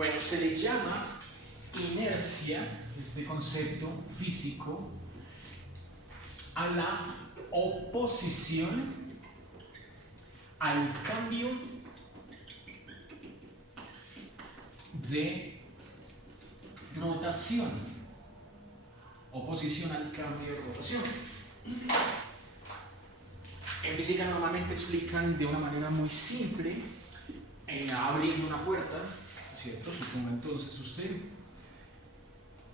Bueno, se le llama inercia, este concepto físico, a la oposición al cambio de rotación. Oposición al cambio de rotación. En física normalmente explican de una manera muy simple, abriendo una puerta, ¿cierto? Suponga entonces usted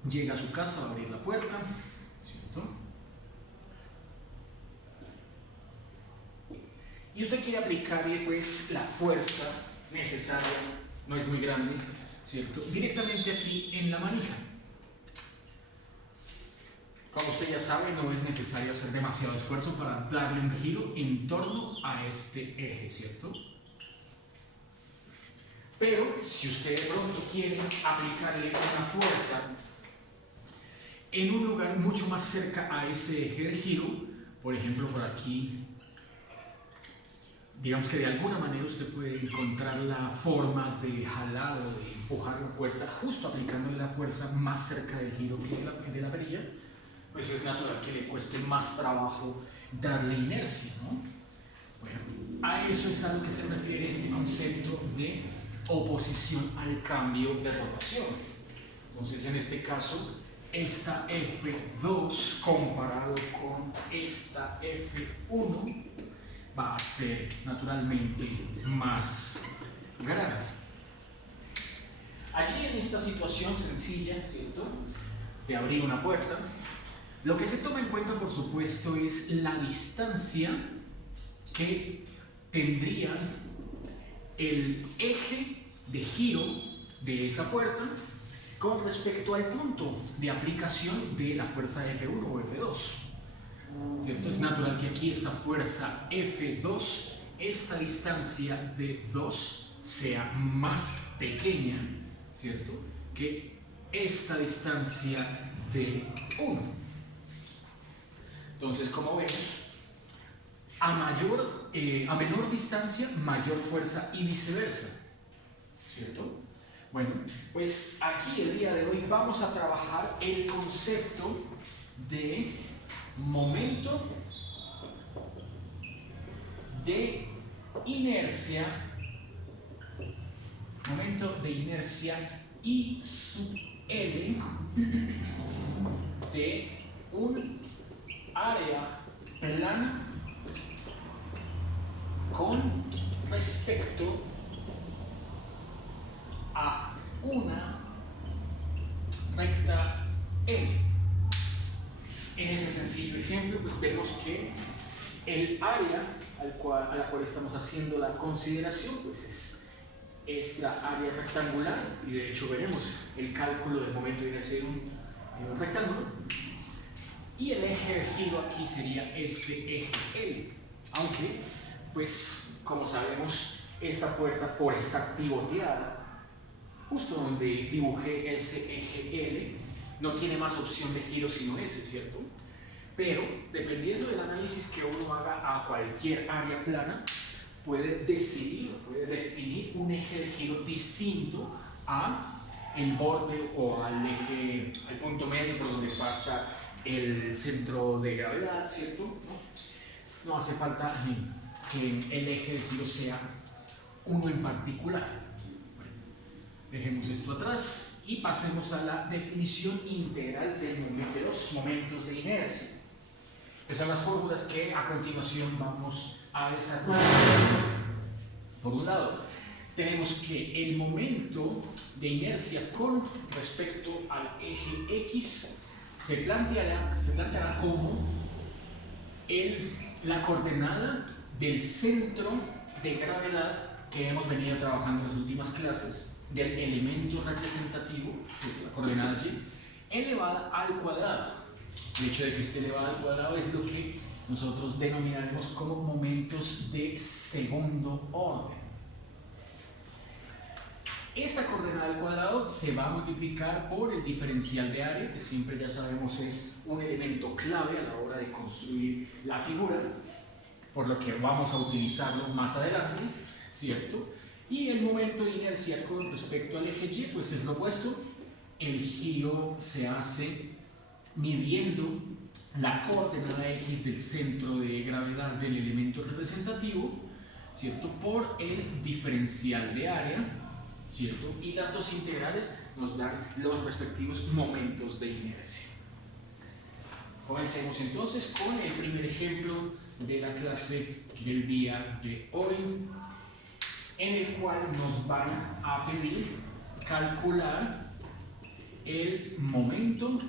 llega a su casa, va a abrir la puerta, ¿cierto? Y usted quiere aplicarle pues la fuerza necesaria, no es muy grande, ¿cierto? Directamente aquí en la manija. Como usted ya sabe, no es necesario hacer demasiado esfuerzo para darle un giro en torno a este eje, ¿cierto? Pero si usted de pronto quiere aplicarle una fuerza en un lugar mucho más cerca a ese eje de giro, por ejemplo por aquí, digamos que de alguna manera usted puede encontrar la forma de jalar o de empujar la puerta justo aplicándole la fuerza más cerca del giro que de la perilla, pues es natural que le cueste más trabajo darle inercia, ¿no? Bueno, a eso es a lo que se refiere este concepto de oposición al cambio de rotación. Entonces, en este caso, esta F2 comparado con esta F1 va a ser naturalmente más grande. Allí en esta situación sencilla, ¿cierto?, de abrir una puerta, lo que se toma en cuenta, por supuesto, es la distancia que tendría el eje de giro de esa puerta con respecto al punto de aplicación de la fuerza F1 o F2. ¿Cierto? Es natural que aquí esta fuerza F2, esta distancia de 2 sea más pequeña, ¿cierto?, que esta distancia de 1. Entonces, como vemos, a menor distancia, mayor fuerza y viceversa, ¿cierto? Bueno, pues aquí el día de hoy vamos a trabajar el concepto de momento de inercia, I sub L de un área plana con respecto a una recta L. En ese sencillo ejemplo, pues vemos que el área a la cual estamos haciendo la consideración, pues es esta área rectangular, y de hecho veremos el cálculo del momento de inercia de un rectángulo, y el eje de giro aquí sería este eje L, aunque pues como sabemos esta puerta, por estar pivoteada justo donde dibujé ese eje L, no tiene más opción de giro sino ese, ¿cierto? Pero dependiendo del análisis que uno haga a cualquier área plana, puede definir un eje de giro distinto a el borde o al punto medio por donde pasa el centro de gravedad, ¿cierto? No hace falta que el eje de giro sea uno en particular. Bueno, dejemos esto atrás y pasemos a la definición integral de los momentos de inercia. Esas son las fórmulas que a continuación vamos a desarrollar. Por un lado, tenemos que el momento de inercia con respecto al eje X se planteará como la coordenada del centro de gravedad que hemos venido trabajando en las últimas clases del elemento representativo, la coordenada Y, elevada al cuadrado. El hecho de que esté elevada al cuadrado es lo que nosotros denominaremos como momentos de segundo orden. Esta coordenada al cuadrado se va a multiplicar por el diferencial de área, que siempre ya sabemos es un elemento clave a la hora de construir la figura, por lo que vamos a utilizarlo más adelante, ¿cierto? Y el momento de inercia con respecto al eje Y, pues es lo opuesto. El giro se hace midiendo la coordenada X del centro de gravedad del elemento representativo, ¿cierto? Por el diferencial de área, ¿cierto? Y las dos integrales nos dan los respectivos momentos de inercia. Comencemos entonces con el primer ejemplo de la clase del día de hoy, en el cual nos van a pedir calcular el momento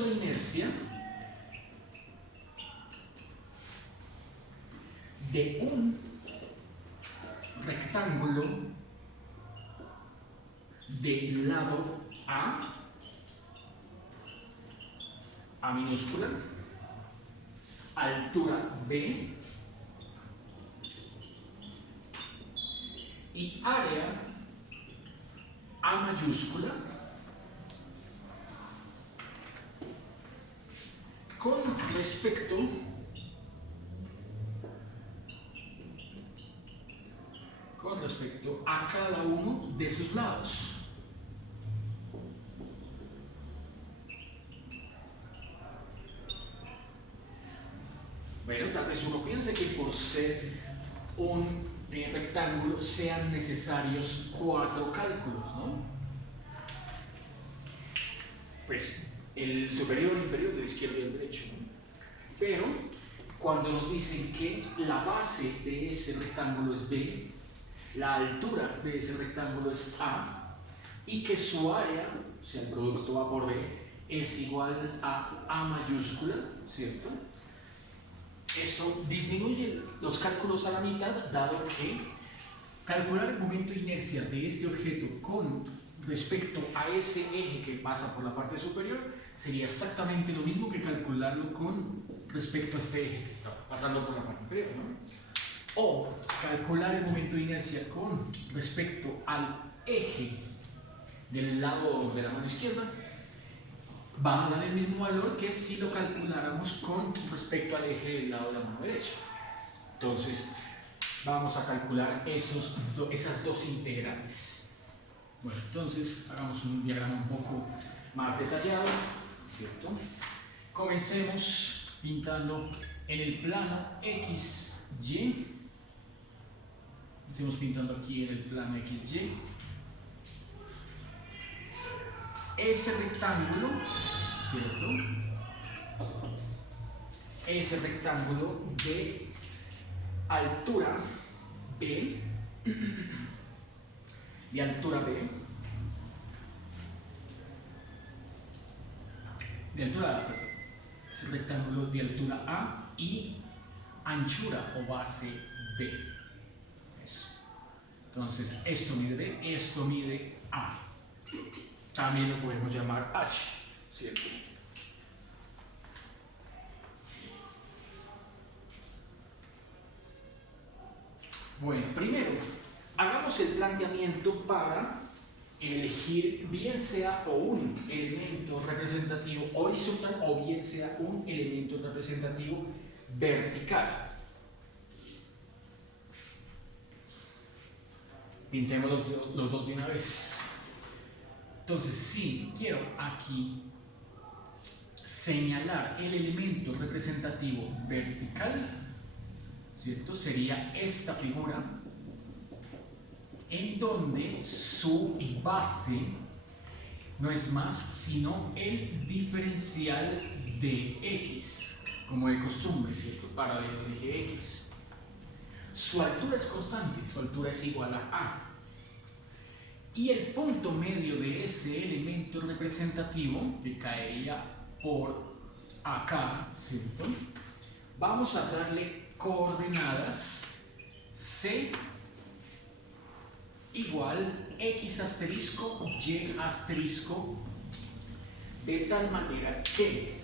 de inercia de un rectángulo del lado A minúscula, altura B y área A mayúscula con respecto a cada uno de sus lados. Bueno, tal vez uno piense que por ser un rectángulo sean necesarios 4 cálculos, ¿no? Pues el superior, inferior, del izquierdo y el derecho, ¿no? Pero cuando nos dicen que la base de ese rectángulo es B, la altura de ese rectángulo es A y que su área, o sea, el producto A por B, es igual a A mayúscula, ¿cierto? Esto disminuye los cálculos a la mitad, dado que calcular el momento de inercia de este objeto con respecto a ese eje que pasa por la parte superior sería exactamente lo mismo que calcularlo con respecto a este eje que está pasando por la parte inferior, ¿no? O calcular el momento de inercia con respecto al eje del lado de la mano izquierda va a dar el mismo valor que si lo calculáramos con respecto al eje del lado de la mano derecha. Entonces vamos a calcular esas dos integrales. Bueno, entonces hagamos un diagrama un poco más detallado, ¿cierto? Comencemos pintando en el plano XY. Estamos pintando aquí en el plano XY. Ese rectángulo, ¿cierto? Ese rectángulo de altura B, ese rectángulo de altura A y anchura o base B. Eso. Entonces, esto mide B, esto mide A. También lo podemos llamar H, ¿cierto? Bueno, primero, hagamos el planteamiento para elegir bien sea o un elemento representativo horizontal o bien sea un elemento representativo vertical. Pintemos los dos de una vez. Entonces, si quiero aquí señalar el elemento representativo vertical, ¿cierto? Sería esta figura en donde su base no es más sino el diferencial de X, como de costumbre, ¿cierto? Para el eje X. Su altura es constante, su altura es igual a A. Y el punto medio de ese elemento representativo, que caería por acá, ¿cierto? Vamos a darle coordenadas C igual X asterisco Y asterisco, de tal manera que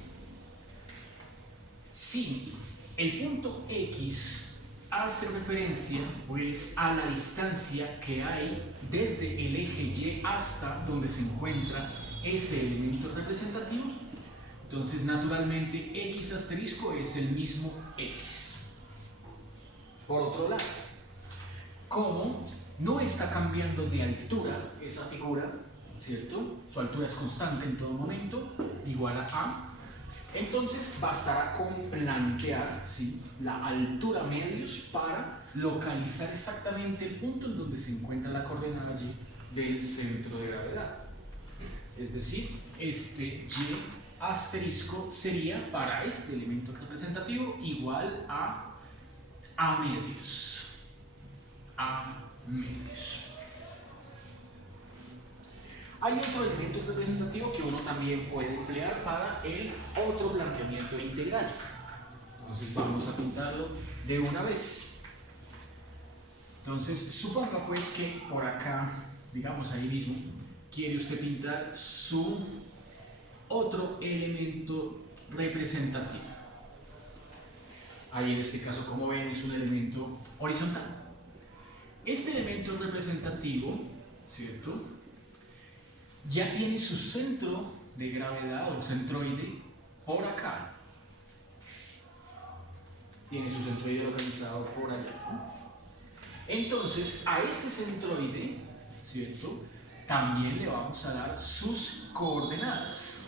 si el punto X hace referencia pues a la distancia que hay desde el eje Y hasta donde se encuentra ese elemento representativo, entonces naturalmente X asterisco es el mismo X. Por otro lado, como no está cambiando de altura esa figura, ¿cierto? Su altura es constante en todo momento, igual a A. Entonces bastará con plantear, ¿sí?, la altura medios para localizar exactamente el punto en donde se encuentra la coordenada Y del centro de gravedad. Es decir, este Y asterisco sería para este elemento representativo igual a medios. A medios. Hay otro elemento representativo que uno también puede emplear para el otro planteamiento integral. Entonces vamos a pintarlo de una vez. Entonces suponga pues que por acá, digamos ahí mismo, quiere usted pintar su otro elemento representativo. Ahí en este caso, como ven, es un elemento horizontal. Este elemento representativo, ¿cierto?, ya tiene su centro de gravedad o centroide por acá. Tiene su centroide localizado por allá. Entonces, a este centroide, ¿cierto?, también le vamos a dar sus coordenadas.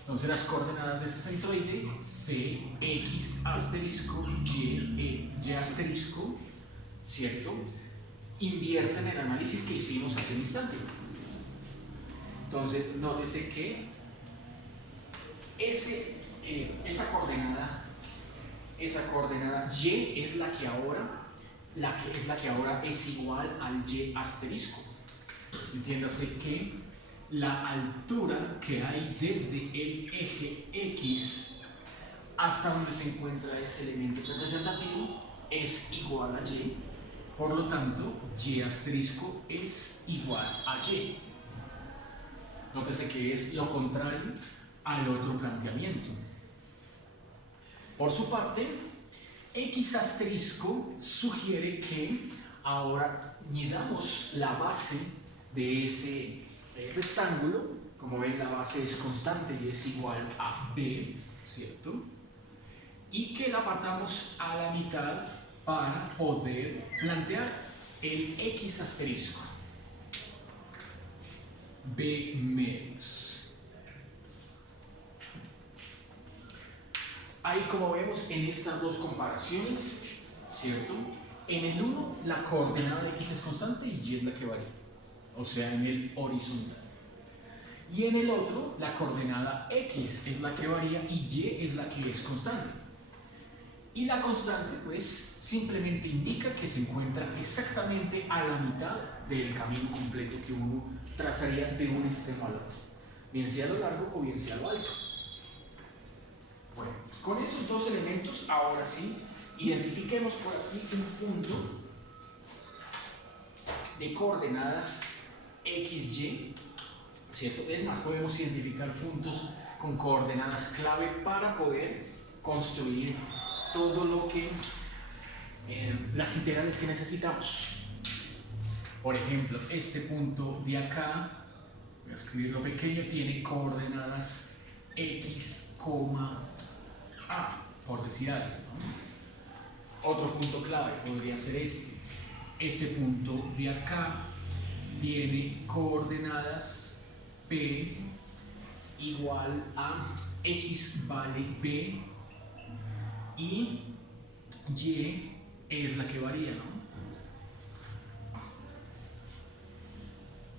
Entonces, las coordenadas de ese centroide, C, X asterisco, Y asterisco, ¿cierto?, invierten el análisis que hicimos hace un instante. Entonces, nótese que esa coordenada Y es la que ahora es igual al Y asterisco. Entiéndase que la altura que hay desde el eje X hasta donde se encuentra ese elemento representativo es igual a Y. Por lo tanto, Y asterisco es igual a Y. Nótese que es lo contrario al otro planteamiento. Por su parte, X asterisco sugiere que ahora midamos la base de ese rectángulo. Como ven, la base es constante y es igual a B, ¿cierto? Y que la partamos a la mitad para poder plantear el X asterisco. B medios. Ahí, como vemos en estas dos comparaciones, ¿cierto?, en el uno la coordenada de X es constante y Y es la que varía, o sea, en el horizontal. Y en el otro la coordenada X es la que varía y Y es la que es constante. Y la constante pues simplemente indica que se encuentra exactamente a la mitad del camino completo que uno trazaría de un extremo al otro, bien sea a lo largo o bien sea a lo alto. Bueno, con esos dos elementos, ahora sí, identifiquemos por aquí un punto de coordenadas XY, ¿cierto? Es más, podemos identificar puntos con coordenadas clave para poder construir todo lo que, las integrales que necesitamos. Por ejemplo, este punto de acá, voy a escribirlo pequeño, tiene coordenadas X, A, por decir algo, ¿no? Otro punto clave podría ser este. Este punto de acá tiene coordenadas P igual a X vale B y Y es la que varía, ¿no?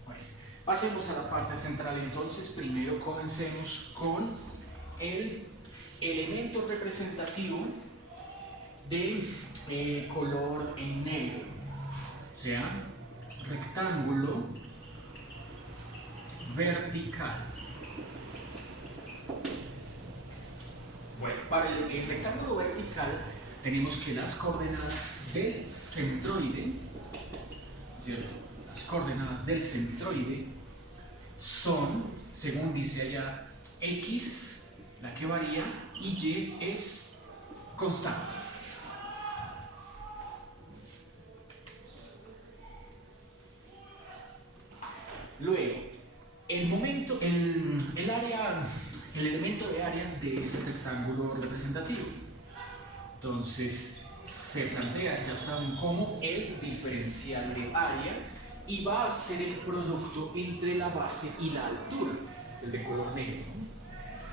Bueno, pasemos a la parte central entonces. Primero comencemos con el elemento representativo de color en negro, o sea, rectángulo vertical. Bueno, para el rectángulo vertical tenemos que las coordenadas del centroide, ¿cierto?, las coordenadas del centroide son, según dice allá, X, la que varía, y Y es constante. Luego, el elemento de área de ese rectángulo representativo. Entonces, se plantea, ya saben cómo, el diferencial de área y va a ser el producto entre la base y la altura, el de color negro.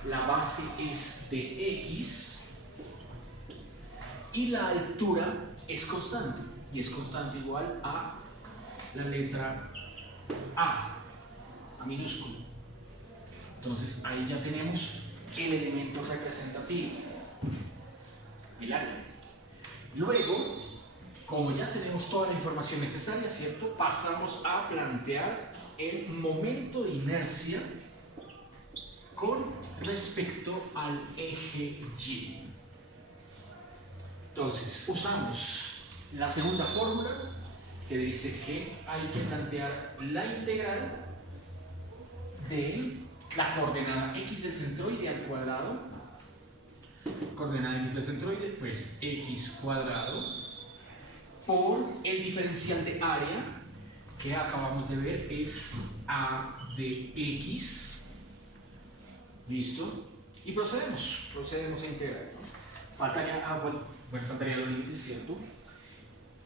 La base es de X y la altura es constante, y es constante igual a la letra A minúsculo. Entonces ahí ya tenemos el elemento representativo, el área. Luego, como ya tenemos toda la información necesaria, ¿cierto? Pasamos a plantear el momento de inercia con respecto al eje Y. Entonces, usamos la segunda fórmula que dice que hay que plantear la integral de la coordenada x del centroide al cuadrado. Coordenada x del centroide, pues x cuadrado por el diferencial de área que acabamos de ver es a de x. ¿Listo? Y procedemos a integrar, ¿no? Faltaría los límites, ¿cierto?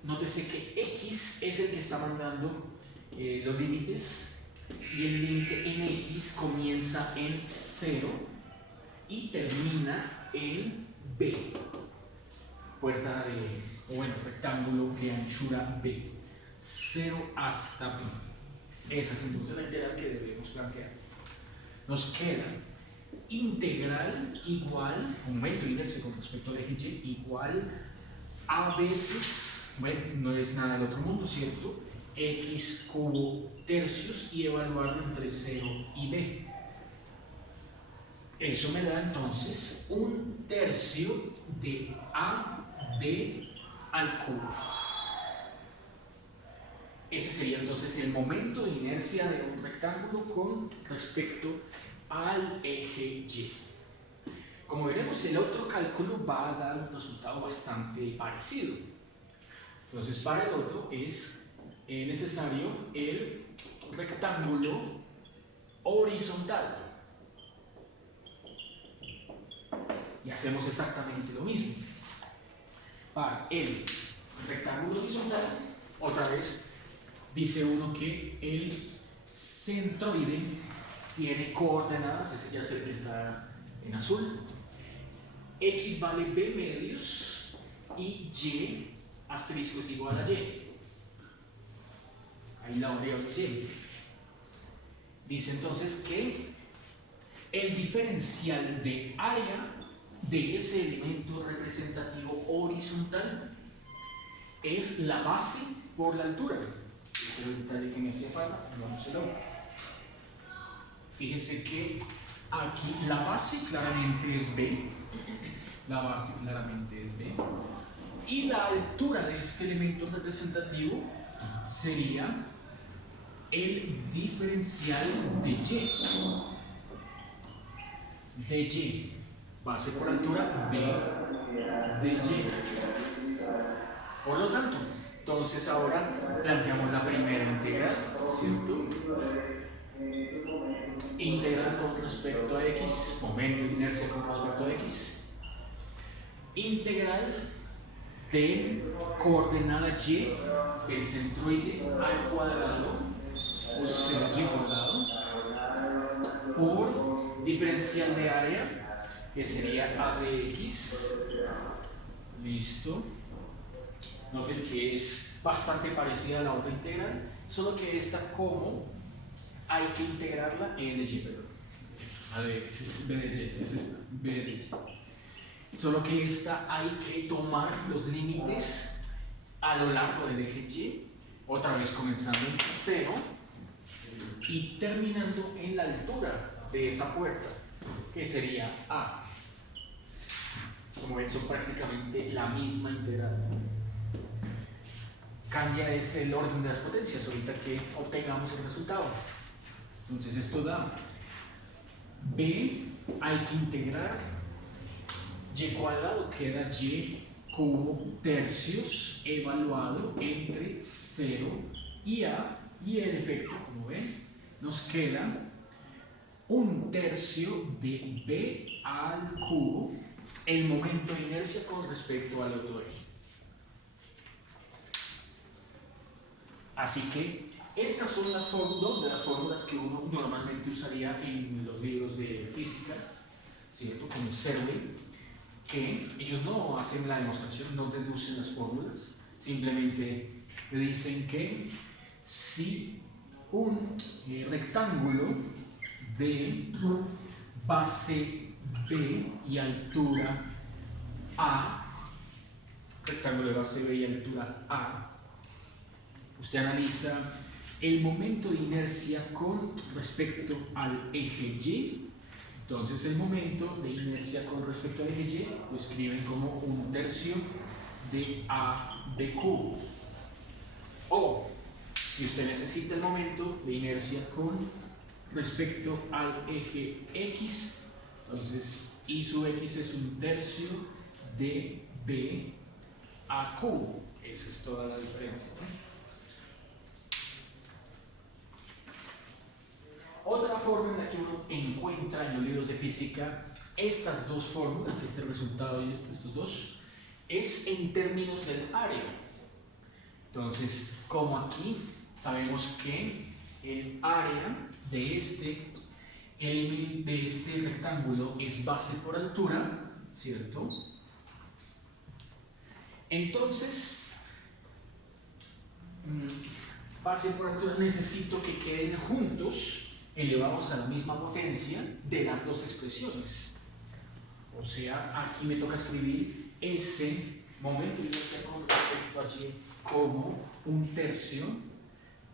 Nótese que x es el que está mandando los límites, y el límite en x comienza en 0 y termina en b, rectángulo de anchura b, 0 hasta b. Esa es entonces la integral que debemos plantear. Nos queda integral igual, momento de inercia con respecto al eje y, igual a veces, bueno, no es nada del otro mundo, ¿cierto? X cubo tercios y evaluarlo entre 0 y b. Eso me da entonces un tercio de AB al cubo. Ese sería entonces el momento de inercia de un rectángulo con respecto al eje Y. Como veremos, el otro cálculo va a dar un resultado bastante parecido. Entonces, para el otro es necesario el rectángulo horizontal. Y hacemos exactamente lo mismo. Para el rectángulo horizontal, otra vez, dice uno que el centroide tiene coordenadas, ese ya es el que está en azul. X vale b medios y y asterisco es igual a y. Ahí la variable y. Dice entonces que el diferencial de área de ese elemento representativo horizontal es la base por la altura. Ese es el detalle que me hacía falta, vamos a verlo. Fíjese que aquí la base claramente es b, y la altura de este elemento representativo sería el diferencial de y, base por altura b de y. Por lo tanto, entonces ahora planteamos la primera integral, ¿cierto? Integral con respecto a x, momento de inercia con respecto a x. Integral de coordenada y, el centroide al cuadrado, o sea, y cuadrado, por diferencial de área, que sería a de x. Listo. Noten que es bastante parecida a la otra integral, solo que esta, como hay que integrarla en de y, perdón. A de x es b de y, es esta, b de y. Solo que esta hay que tomar los límites a lo largo del eje y, otra vez comenzando en 0 y terminando en la altura de esa puerta, que sería a. Como ven, son prácticamente la misma integral. Cambia el orden de las potencias ahorita que obtengamos el resultado. Entonces esto da b, hay que integrar y cuadrado, queda y cubo tercios evaluado entre 0 y a, y en efecto, como ven, nos queda un tercio de b al cubo, el momento de inercia con respecto al otro eje. Así que estas son dos de las fórmulas que uno normalmente usaría en los libros de física, ¿cierto? Como Serway, que ellos no hacen la demostración, no deducen las fórmulas, simplemente dicen que si un rectángulo de base B y altura A, rectángulo de base B y altura A, usted analiza el momento de inercia con respecto al eje Y. Entonces el momento de inercia con respecto al eje Y lo escriben como 1/3 de A de cubo. O si usted necesita el momento de inercia con respecto al eje X, entonces I sub X es 1/3 de B a cubo. Esa es toda la diferencia, ¿no? Otra forma en la que uno encuentra en los libros de física estas dos fórmulas, este resultado y estos dos, es en términos del área. Entonces, como aquí sabemos que el área de este rectángulo es base por altura, ¿cierto? Entonces, base por altura, necesito que queden juntos, elevados a la misma potencia de las dos expresiones. O sea, aquí me toca escribir ese momento de inercia con respecto a Y como 1/3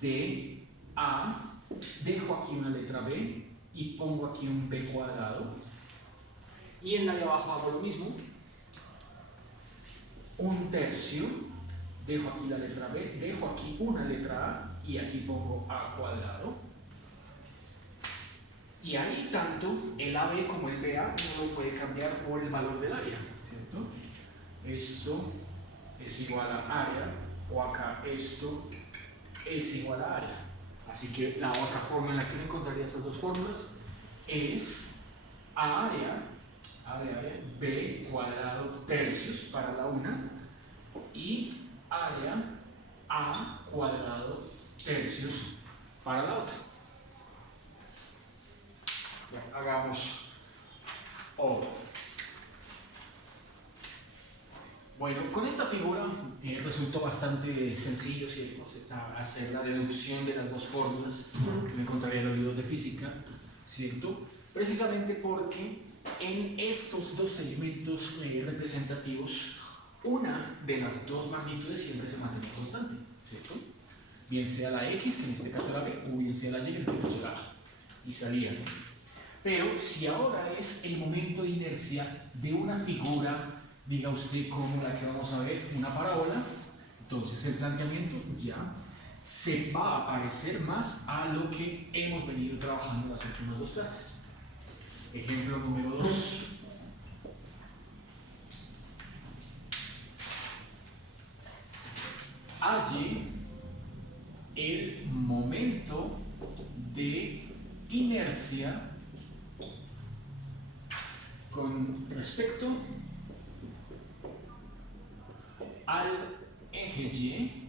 de A, dejo aquí una letra B y pongo aquí un B cuadrado. Y en la de abajo hago lo mismo. 1/3, dejo aquí la letra B, dejo aquí una letra A y aquí pongo A cuadrado. Y ahí tanto el AB como el BA uno lo puede cambiar por el valor del área, ¿cierto? Esto es igual a área, o acá esto es igual a área. Así que la otra forma en la que uno encontraría esas dos fórmulas es A área, B cuadrado tercios para la una, y área A cuadrado tercios para la otra. Hagamos O. Bueno, con esta figura resultó bastante sencillo, ¿cierto? Hacer la deducción de las dos fórmulas que me encontraría en los libros de física, ¿cierto? Precisamente porque en estos dos elementos representativos, una de las dos magnitudes siempre se mantiene constante, ¿cierto? Bien sea la X, que en este caso era B, o bien sea la Y, que en este caso era A. Y salía, ¿no? Pero si ahora es el momento de inercia de una figura, diga usted como la que vamos a ver, una parábola, entonces el planteamiento ya se va a parecer más a lo que hemos venido trabajando en las últimas dos clases. Ejemplo número 2. Allí el momento de inercia con respecto al eje Y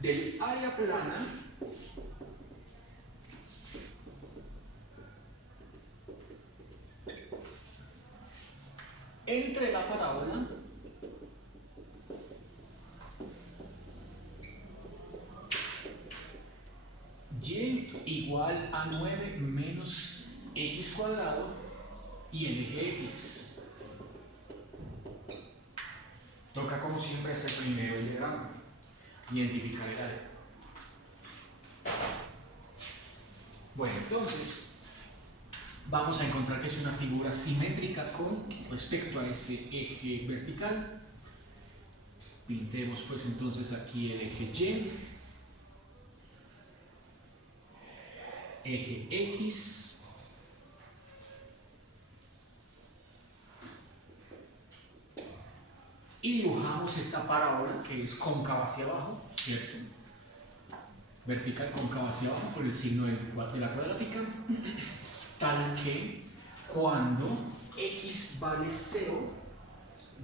del área plana entre la parábola Y igual a 9 menos X cuadrado y el eje X. Toca como siempre hacer primero el diagrama, identificar el área. Bueno, entonces vamos a encontrar que es una figura simétrica con respecto a ese eje vertical. Pintemos pues entonces aquí el eje Y, eje X, y dibujamos esa parábola que es cóncava hacia abajo, ¿cierto? Vertical cóncava hacia abajo por el signo de la cuadrática, tal que cuando X vale 0,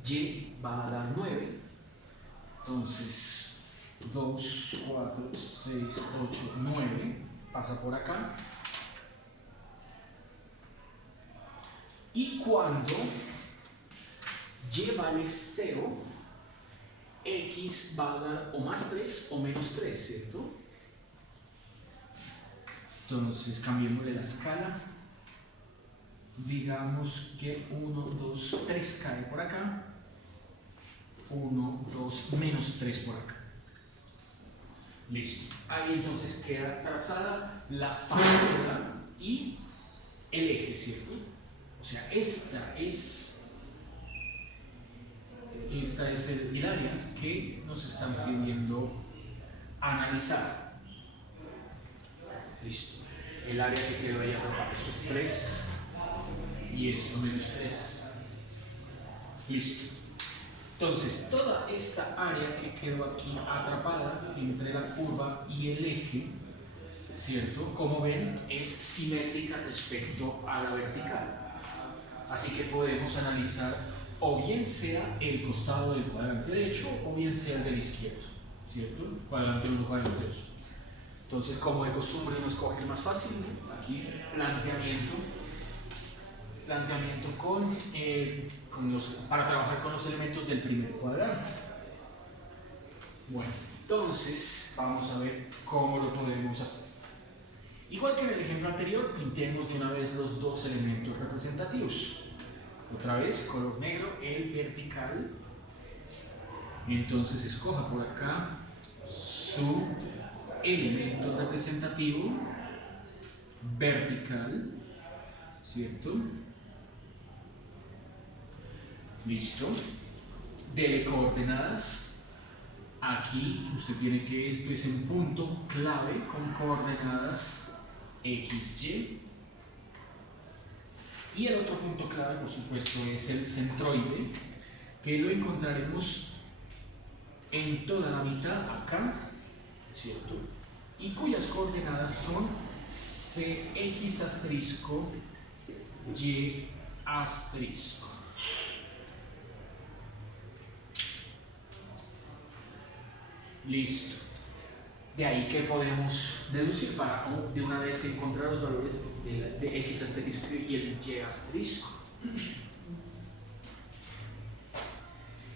Y va a dar 9, Entonces, 2, 4, 6, 8, 9, pasa por acá. Y cuando y vale 0, x va a dar o más 3 o menos 3, ¿cierto? Entonces, cambiémosle la escala. Digamos que 1, 2, 3 cae por acá. 1, 2, menos 3 por acá. Listo. Ahí entonces queda trazada la parabola y el eje, ¿cierto? O sea, esta es el área que nos están pidiendo analizar. Listo. El área que quedó ahí atrapado. Esto es 3 y esto menos 3. Listo. Entonces, toda esta área que quedó aquí atrapada entre la curva y el eje, ¿cierto? Como ven, es simétrica respecto a la vertical. Así que podemos analizar o bien sea el costado del cuadrante derecho o bien sea el del izquierdo, ¿cierto? Cuadrante 1, cuadrante 2. Entonces, como de costumbre, uno escoge el más fácil, ¿no? Aquí, planteamiento para trabajar con los elementos del primer cuadrante. Bueno, entonces vamos a ver cómo lo podemos hacer. Igual que en el ejemplo anterior, pintemos de una vez los dos elementos representativos. Otra vez, color negro, el vertical. Entonces escoja por acá su elemento representativo vertical, ¿cierto? Listo. Dele coordenadas. Aquí usted tiene que esto es un punto clave con coordenadas XY. Y el otro punto clave, por supuesto, es el centroide, que lo encontraremos en toda la mitad acá, ¿cierto? Y cuyas coordenadas son CX asterisco, Y asterisco. Listo. De ahí que podemos deducir para de una vez encontrar los valores de X asterisco y el Y asterisco.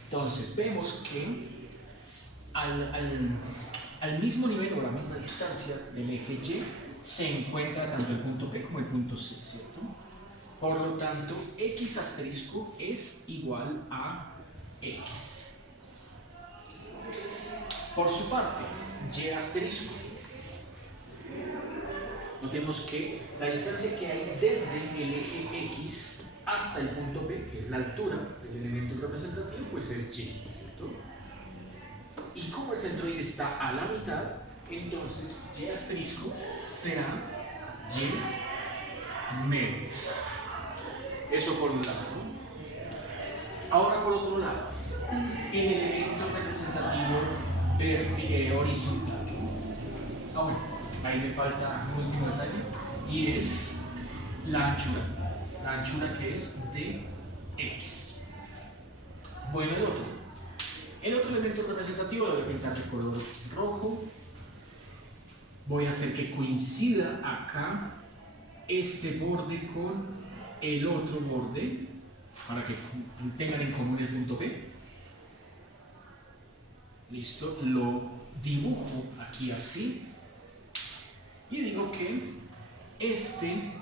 Entonces vemos que al mismo nivel o a la misma distancia del eje Y se encuentra tanto el punto P como el punto C, ¿cierto? Por lo tanto, X asterisco es igual a X. Por su parte, Y asterisco. Notemos que la distancia que hay desde el eje X hasta el punto P, que es la altura del elemento representativo, pues es Y, ¿cierto? Y como el centroide está a la mitad, entonces Y asterisco será Y menos. Eso por un lado, ¿no? Ahora por otro lado, el elemento representativo horizontal. Bueno, ahí me falta un último detalle y es la anchura que es de X. Bueno, el otro elemento representativo lo voy a pintar de color rojo. Voy a hacer que coincida acá este borde con el otro borde para que tengan en común el punto P. Listo, lo dibujo aquí así y digo que este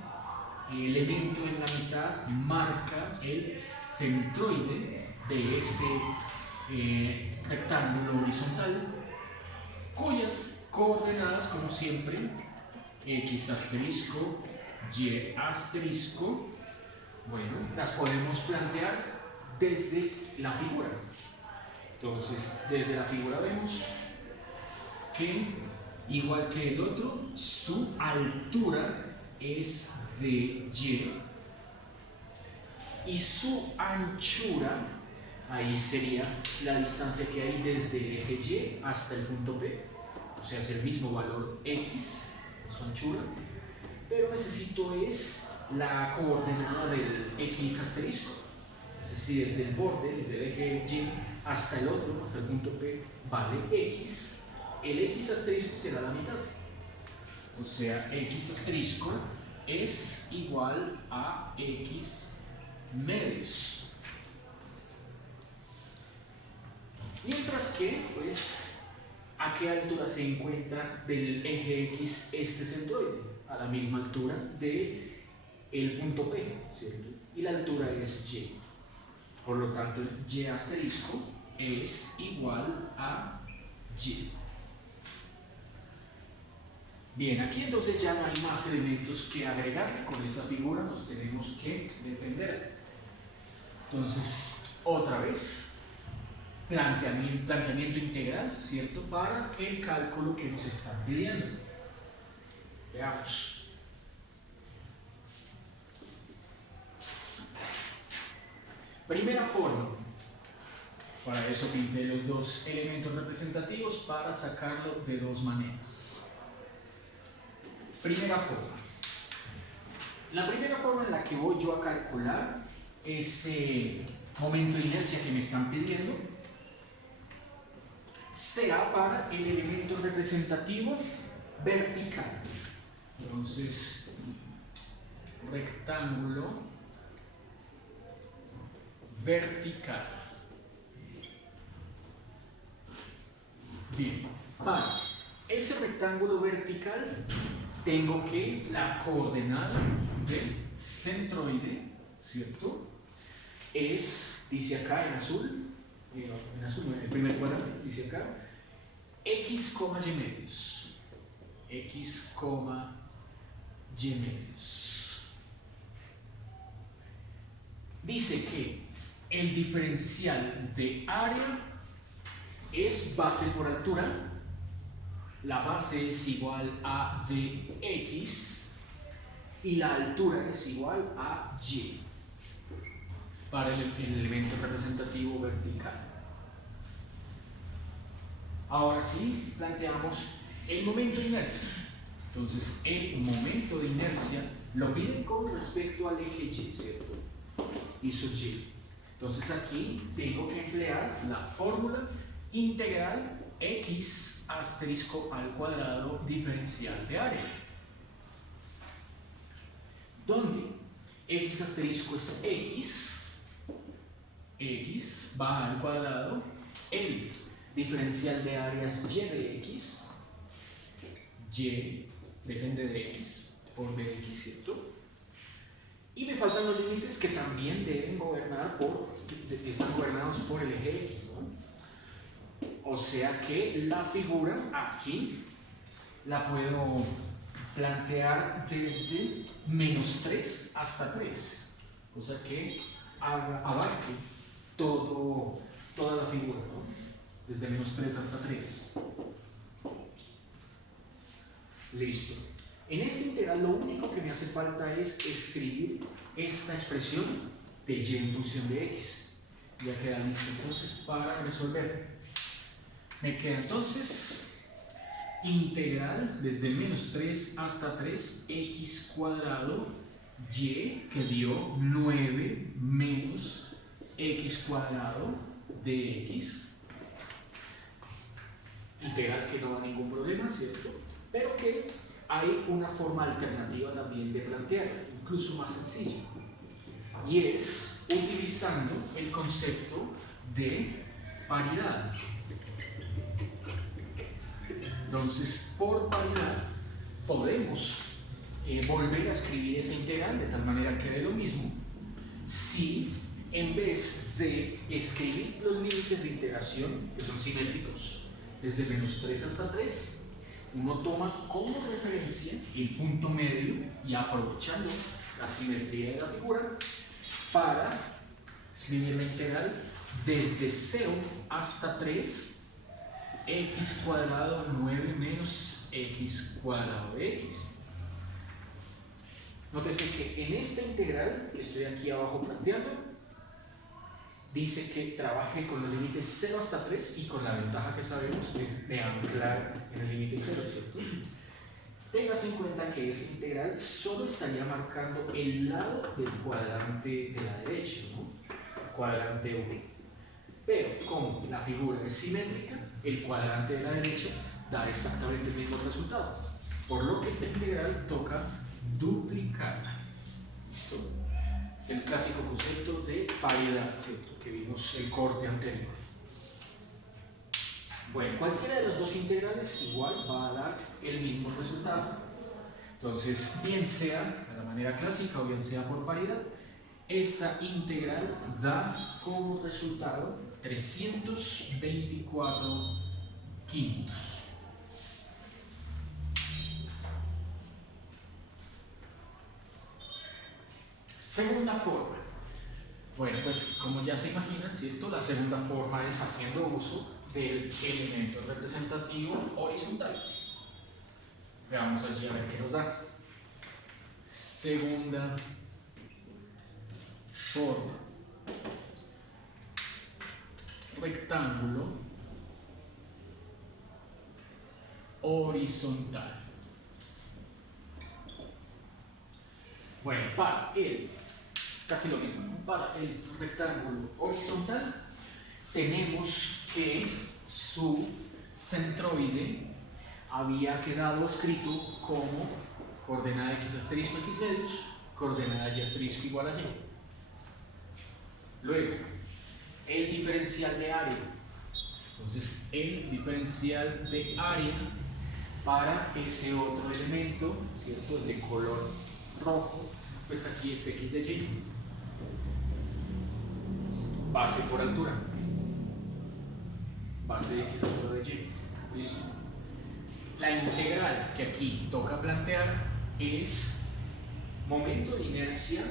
elemento en la mitad marca el centroide de ese rectángulo horizontal, cuyas coordenadas, como siempre, X asterisco, Y asterisco, bueno, las podemos plantear desde la figura. Entonces, desde la figura vemos que, igual que el otro, su altura es de Y su anchura, ahí sería la distancia que hay desde el eje Y hasta el punto P, o sea, es el mismo valor X, su anchura, pero necesito es la coordenada del X asterisco. Entonces, si desde el borde, desde el eje Y, hasta el otro, hasta el punto P, vale X, el X asterisco será la mitad. O sea, X asterisco es igual a X medios. Mientras que, pues, ¿a qué altura se encuentra del eje X este centroide? A la misma altura del punto P, ¿cierto? Y la altura es Y. Por lo tanto, Y asterisco es igual a Y. Bien, aquí entonces ya no hay más elementos que agregar. Con esa figura nos tenemos que defender. Entonces, otra vez, planteamiento integral, ¿cierto? Para el cálculo que nos están pidiendo. Veamos. Primera forma. Para eso pinté los dos elementos representativos para sacarlo de dos maneras. Primera forma. La primera forma en la que voy yo a calcular ese momento de inercia que me están pidiendo será para el elemento representativo vertical. Entonces, rectángulo vertical. Bien, para ese rectángulo vertical tengo que la coordenada del centroide, ¿cierto? Es, dice acá en azul, en el primer cuadrante, dice acá, X, Y medios. X, Y medios. Dice que el diferencial de área es base por altura. La base es igual a dx y la altura es igual a y para el elemento representativo vertical. Ahora sí, planteamos el momento de inercia. Entonces, el momento de inercia lo piden con respecto al eje Y, ¿cierto? Y su Y. Entonces, aquí tengo que emplear la fórmula integral x asterisco al cuadrado diferencial de área, donde x asterisco es x va al cuadrado, el diferencial de área es y de x, y depende de x por bx, ¿cierto? Y me faltan los límites que también deben gobernar están gobernados por el eje x, ¿no? O sea que la figura aquí la puedo plantear desde -3 hasta 3. O sea que abarque toda la figura, ¿no? Desde -3 hasta 3. Listo. En este integral lo único que me hace falta es escribir esta expresión de y en función de x. Ya queda listo entonces para resolver. Me queda entonces integral desde -3 hasta 3 x cuadrado y que dio 9 menos x cuadrado de x. Integral que no da ningún problema, ¿cierto? Pero que hay una forma alternativa también de plantearlo, incluso más sencilla. Y es utilizando el concepto de paridad. Entonces, por paridad, podemos volver a escribir esa integral de tal manera que dé lo mismo si en vez de escribir los límites de integración, que son simétricos, desde -3 hasta 3, uno toma como referencia el punto medio y aprovechando la simetría de la figura para escribir la integral desde 0 hasta 3 x cuadrado 9 menos x cuadrado de x. Nótese que en esta integral que estoy aquí abajo planteando, dice que trabaje con los límites 0 hasta 3 y con la ventaja que sabemos de anclar en el límite 0, ¿cierto? Tengas en cuenta que esta integral solo estaría marcando el lado del cuadrante de la derecha, ¿no? Cuadrante 1. pero como la figura es simétrica, el cuadrante de la derecha da exactamente el mismo resultado, por lo que esta integral toca duplicarla. ¿Listo? Es el clásico concepto de paridad, ¿cierto? Que vimos el corte anterior. Bueno, cualquiera de las dos integrales igual va a dar el mismo resultado. Entonces, bien sea de la manera clásica o bien sea por paridad, esta integral da como resultado 324 quintos. Segunda forma. Bueno, pues como ya se imaginan, ¿cierto? La segunda forma es haciendo uso del elemento representativo horizontal. Veamos allí a ver qué nos da. Segunda forma. Rectángulo horizontal. Bueno, para el, es casi lo mismo, ¿no? Para el rectángulo horizontal tenemos que su centroide había quedado escrito como coordenada x asterisco x medios, coordenada y asterisco igual a y. Luego, el diferencial de área. Entonces, el diferencial de área para ese otro elemento, ¿cierto? El de color rojo, pues aquí es x de y. Base por altura. Base de x altura de y. Listo. La integral que aquí toca plantear es momento de inercia,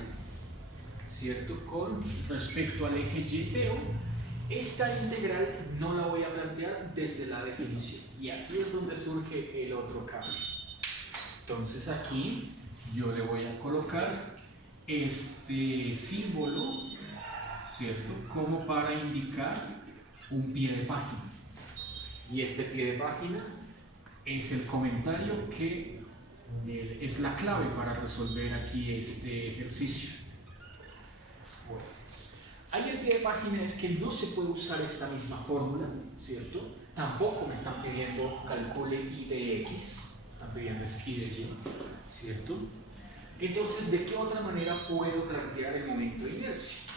¿cierto? Con respecto al eje y, pero esta integral no la voy a plantear desde la definición. Y aquí es donde surge el otro cambio. Entonces aquí yo le voy a colocar este símbolo, ¿cierto? Como para indicar un pie de página. Y este pie de página es el comentario que es la clave para resolver aquí este ejercicio. Bueno, ahí el pie de página es que no se puede usar esta misma fórmula, ¿cierto? Tampoco me están pidiendo calcule y de x, están pidiendo es y de y, ¿cierto? Entonces, ¿de qué otra manera puedo plantear el momento de inercia?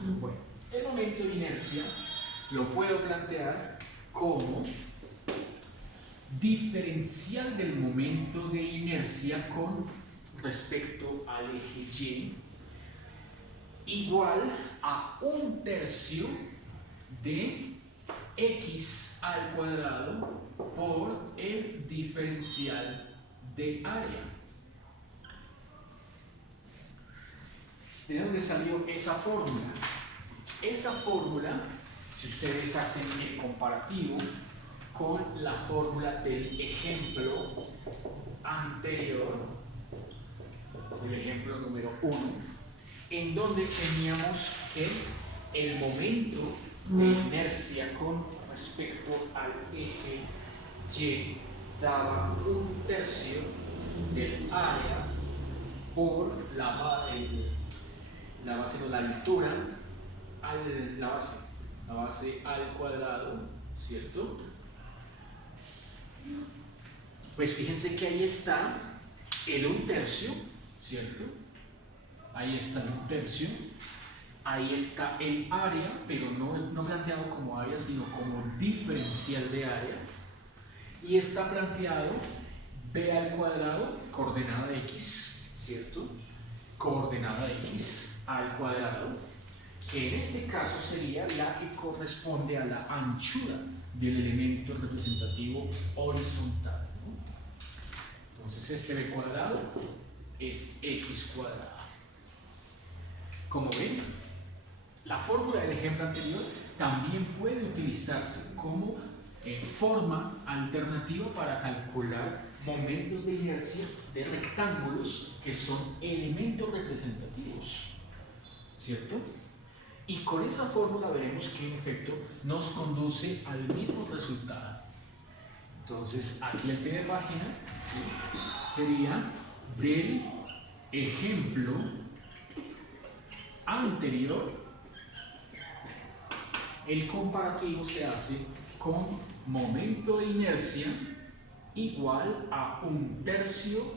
Bueno, el momento de inercia lo puedo plantear como diferencial del momento de inercia con respecto al eje y igual a 1/3 de x al cuadrado por el diferencial de área. ¿De dónde salió esa fórmula? Esa fórmula, si ustedes hacen el comparativo con la fórmula del ejemplo anterior, el ejemplo número 1, en donde teníamos que el momento de inercia con respecto al eje y daba 1/3 del área por la altura, la base al cuadrado, ¿cierto? Pues fíjense que ahí está el 1/3, ¿cierto? Ahí está el 1/3. Ahí está el área, pero no planteado como área, sino como diferencial de área. Y está planteado b al cuadrado, coordenada de x, ¿cierto? Coordenada de x al cuadrado, que en este caso sería la que corresponde a la anchura del elemento representativo horizontal, ¿no? Entonces este b cuadrado es x cuadrado. Como ven, la fórmula del ejemplo anterior también puede utilizarse como forma alternativa para calcular momentos de inercia de rectángulos que son elementos representativos, ¿cierto? Y con esa fórmula veremos que en efecto nos conduce al mismo resultado. Entonces aquí el pie de página, ¿sí?, sería del ejemplo anterior El comparativo se hace con momento de inercia igual a 1/3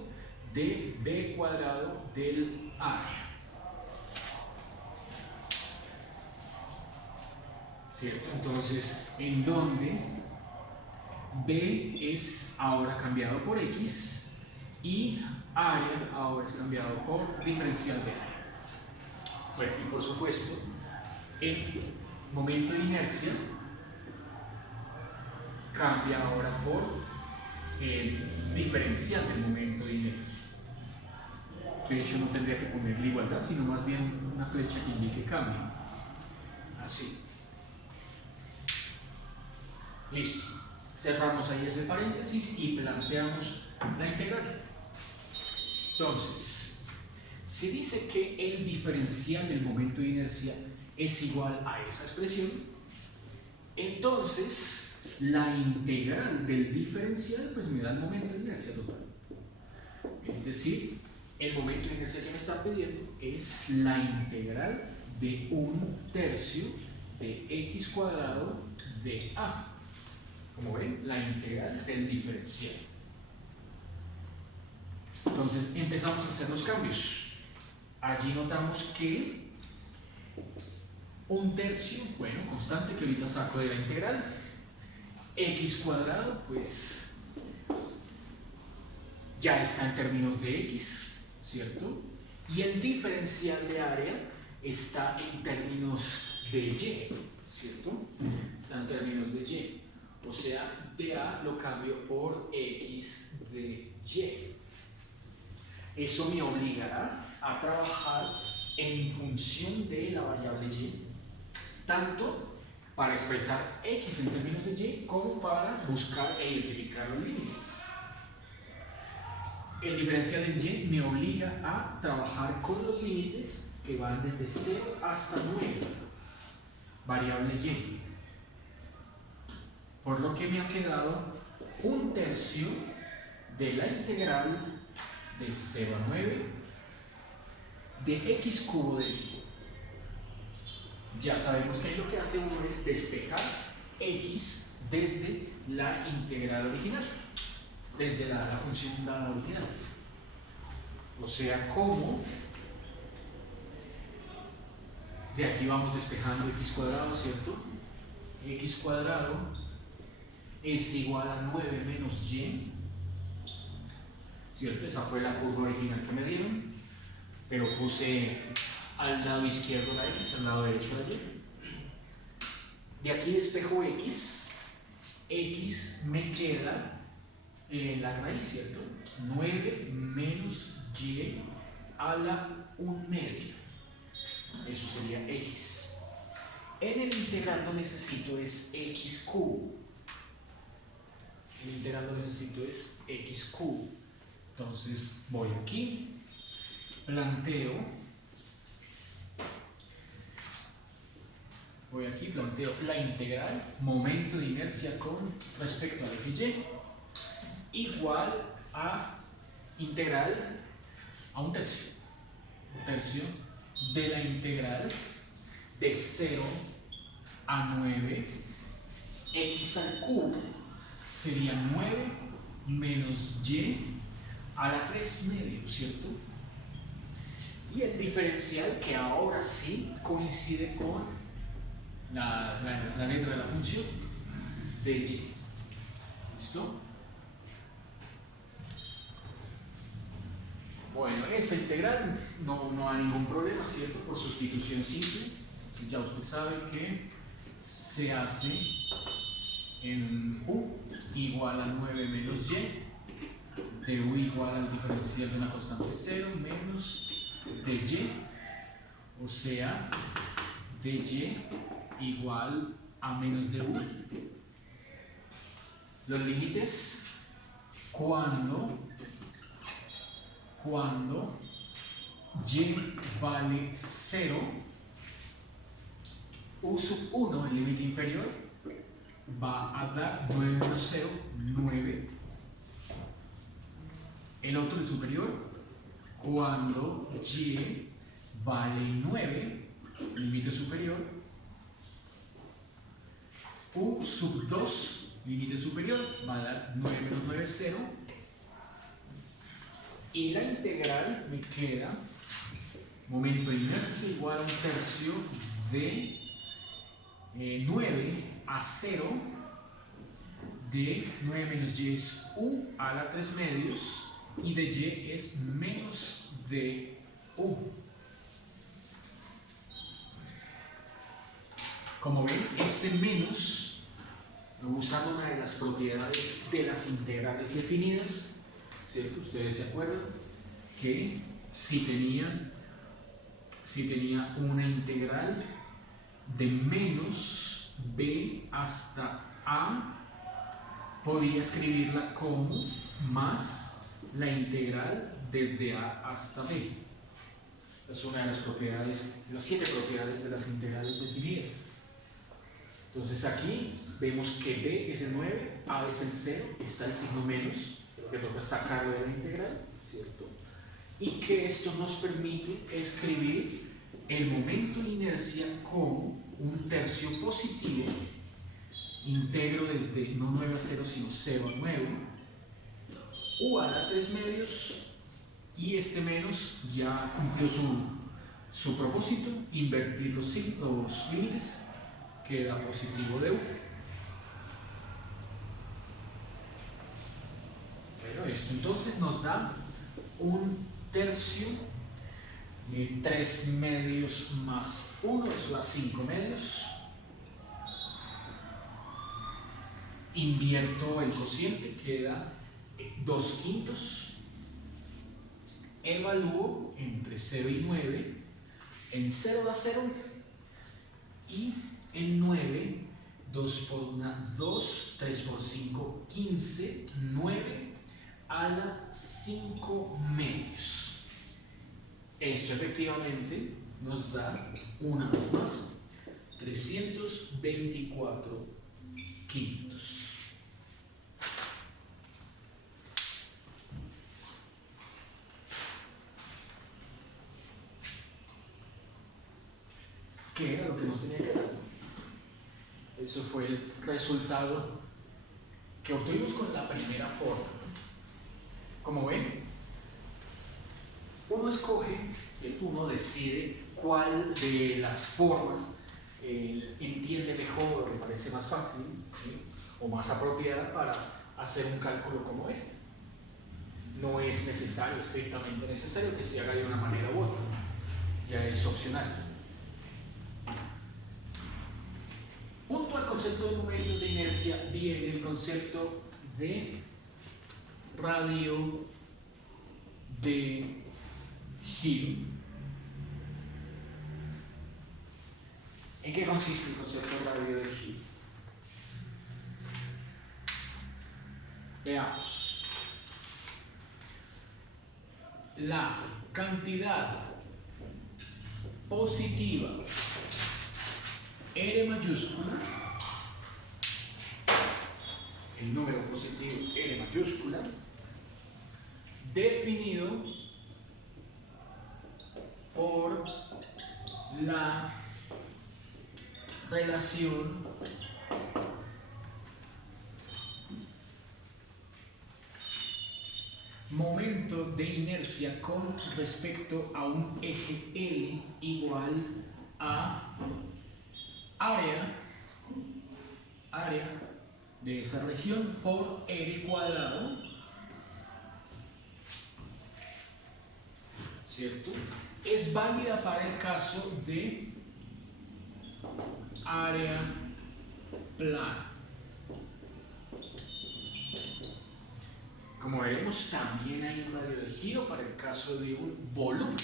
de b cuadrado del área. ¿Cierto? Entonces, en donde b es ahora cambiado por x y área ahora es cambiado por diferencial de área. Bueno, y por supuesto, el momento de inercia cambia ahora por el diferencial del momento de inercia. De hecho, no tendría que ponerle igualdad, sino más bien una flecha que indique cambio. Así. Listo. Cerramos ahí ese paréntesis y planteamos la integral. Entonces, si dice que el diferencial del momento de inercia es igual a esa expresión, entonces la integral del diferencial pues me da el momento de inercia total. Es decir, el momento de inercia que me está pidiendo es la integral de 1/3 de x cuadrado de a. Como ven, la integral del diferencial. Entonces empezamos a hacer los cambios. Allí notamos que 1/3, bueno, constante que ahorita saco de la integral, x cuadrado, pues ya está en términos de x, ¿cierto? Y el diferencial de área está en términos de y, ¿cierto? Está en términos de y. O sea, de a lo cambio por x de y. Eso me obligará a trabajar en función de la variable y, tanto para expresar x en términos de y como para buscar e identificar los límites. El diferencial en y me obliga a trabajar con los límites que van desde 0 hasta 9, variable y. Por lo que me ha quedado 1/3 de la integral de 0 a 9 de x cubo de y. Ya sabemos que lo que hace uno es despejar x desde la integral original, desde la función dada original. O sea, como de aquí vamos despejando x cuadrado, ¿cierto? X cuadrado es igual a 9 menos y, ¿cierto? Esa fue la curva original que me dieron, pero puse al lado izquierdo la x, al lado derecho la y. De aquí despejo x, x me queda en la raíz, ¿cierto? 9 menos y a la 1/2. Eso sería x. En el integrando necesito es x cubo. El integrando necesito es x cubo. Entonces voy aquí, planteo la integral momento de inercia con respecto al eje y igual a integral a 1/3. 1/3 de la integral de 0 a 9 x al cubo sería 9 menos y a la 3/2, ¿cierto? Y el diferencial que ahora sí coincide con la letra de la función de y. ¿Listo? Bueno, esa integral no hay ningún problema, ¿cierto? Por sustitución simple. Entonces ya usted sabe que se hace en u igual a 9 menos y, de u igual al diferencial de una constante 0 menos de y, o sea, de y igual a menos de u. Los límites cuando y vale 0, u sub 1, el límite inferior, va a dar 9 menos 0, 9. El otro, el superior, cuando y vale 9, límite superior, u sub 2, límite superior, va a dar 9 menos 9 es 0. Y la integral me queda momento de inercia igual a 1/3 de 9 a 0 de 9 menos y es u a la 3 medios y de y es menos de u. Como ven, este menos, usando una de las propiedades de las integrales definidas, ¿cierto? Ustedes se acuerdan que si tenía una integral de menos b hasta a, podía escribirla como más la integral desde a hasta b. Es una de las propiedades, las 7 propiedades de las integrales definidas. Entonces aquí vemos que b es el 9, a es el 0, está el signo menos, lo que toca es sacarlo de la integral, ¿cierto? Y que esto nos permite escribir el momento de inercia como 1/3 positivo, integro desde no 9 a 0 sino 0 a 9, u a la 3 medios, y este menos ya cumplió su propósito, invertir los límites, queda positivo de u. Bueno, esto entonces nos da 1/3 de 3 medios más 1, eso da 5 medios. Invierto el cociente, queda 2/5. Evalúo entre 0 y 9. En 0 da 0 y en 9, 2 por 1, 2, 3 por 5, 15, 9 a la 5 medios. Esto efectivamente nos da, una vez más, 324 quintos. ¿Qué era lo que nos tenía que dar? Eso fue el resultado que obtuvimos con la primera forma. Como ven, uno escoge, uno decide cuál de las formas entiende mejor o le parece más fácil, ¿sí?, o más apropiada para hacer un cálculo como este. No es necesario, estrictamente necesario, que se haga de una manera u otra, ya es opcional. Junto al concepto de momentos de inercia viene el concepto de radio de giro. ¿En qué consiste el concepto de radio de giro? Veamos. La cantidad positiva R mayúscula, el número positivo R mayúscula, definido por la relación momento de inercia con respecto a un eje L igual a área de esa región por R cuadrado, ¿cierto? Es válida para el caso de área plana. Como veremos, también hay un radio de giro para el caso de un volumen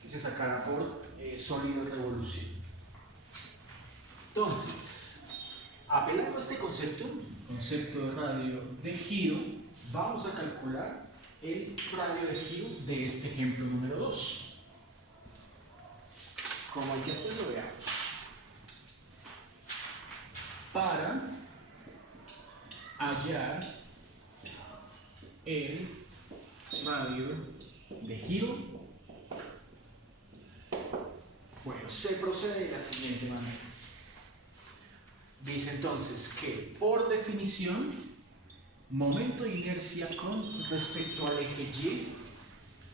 que se sacará por sólido de revolución. Entonces, apelando a este concepto de radio de giro, vamos a calcular el radio de giro de este ejemplo número 2. ¿Cómo hay que hacerlo? Veamos. Para hallar el radio de giro, bueno, se procede de la siguiente manera. Dice entonces que por definición, momento de inercia con respecto al eje Y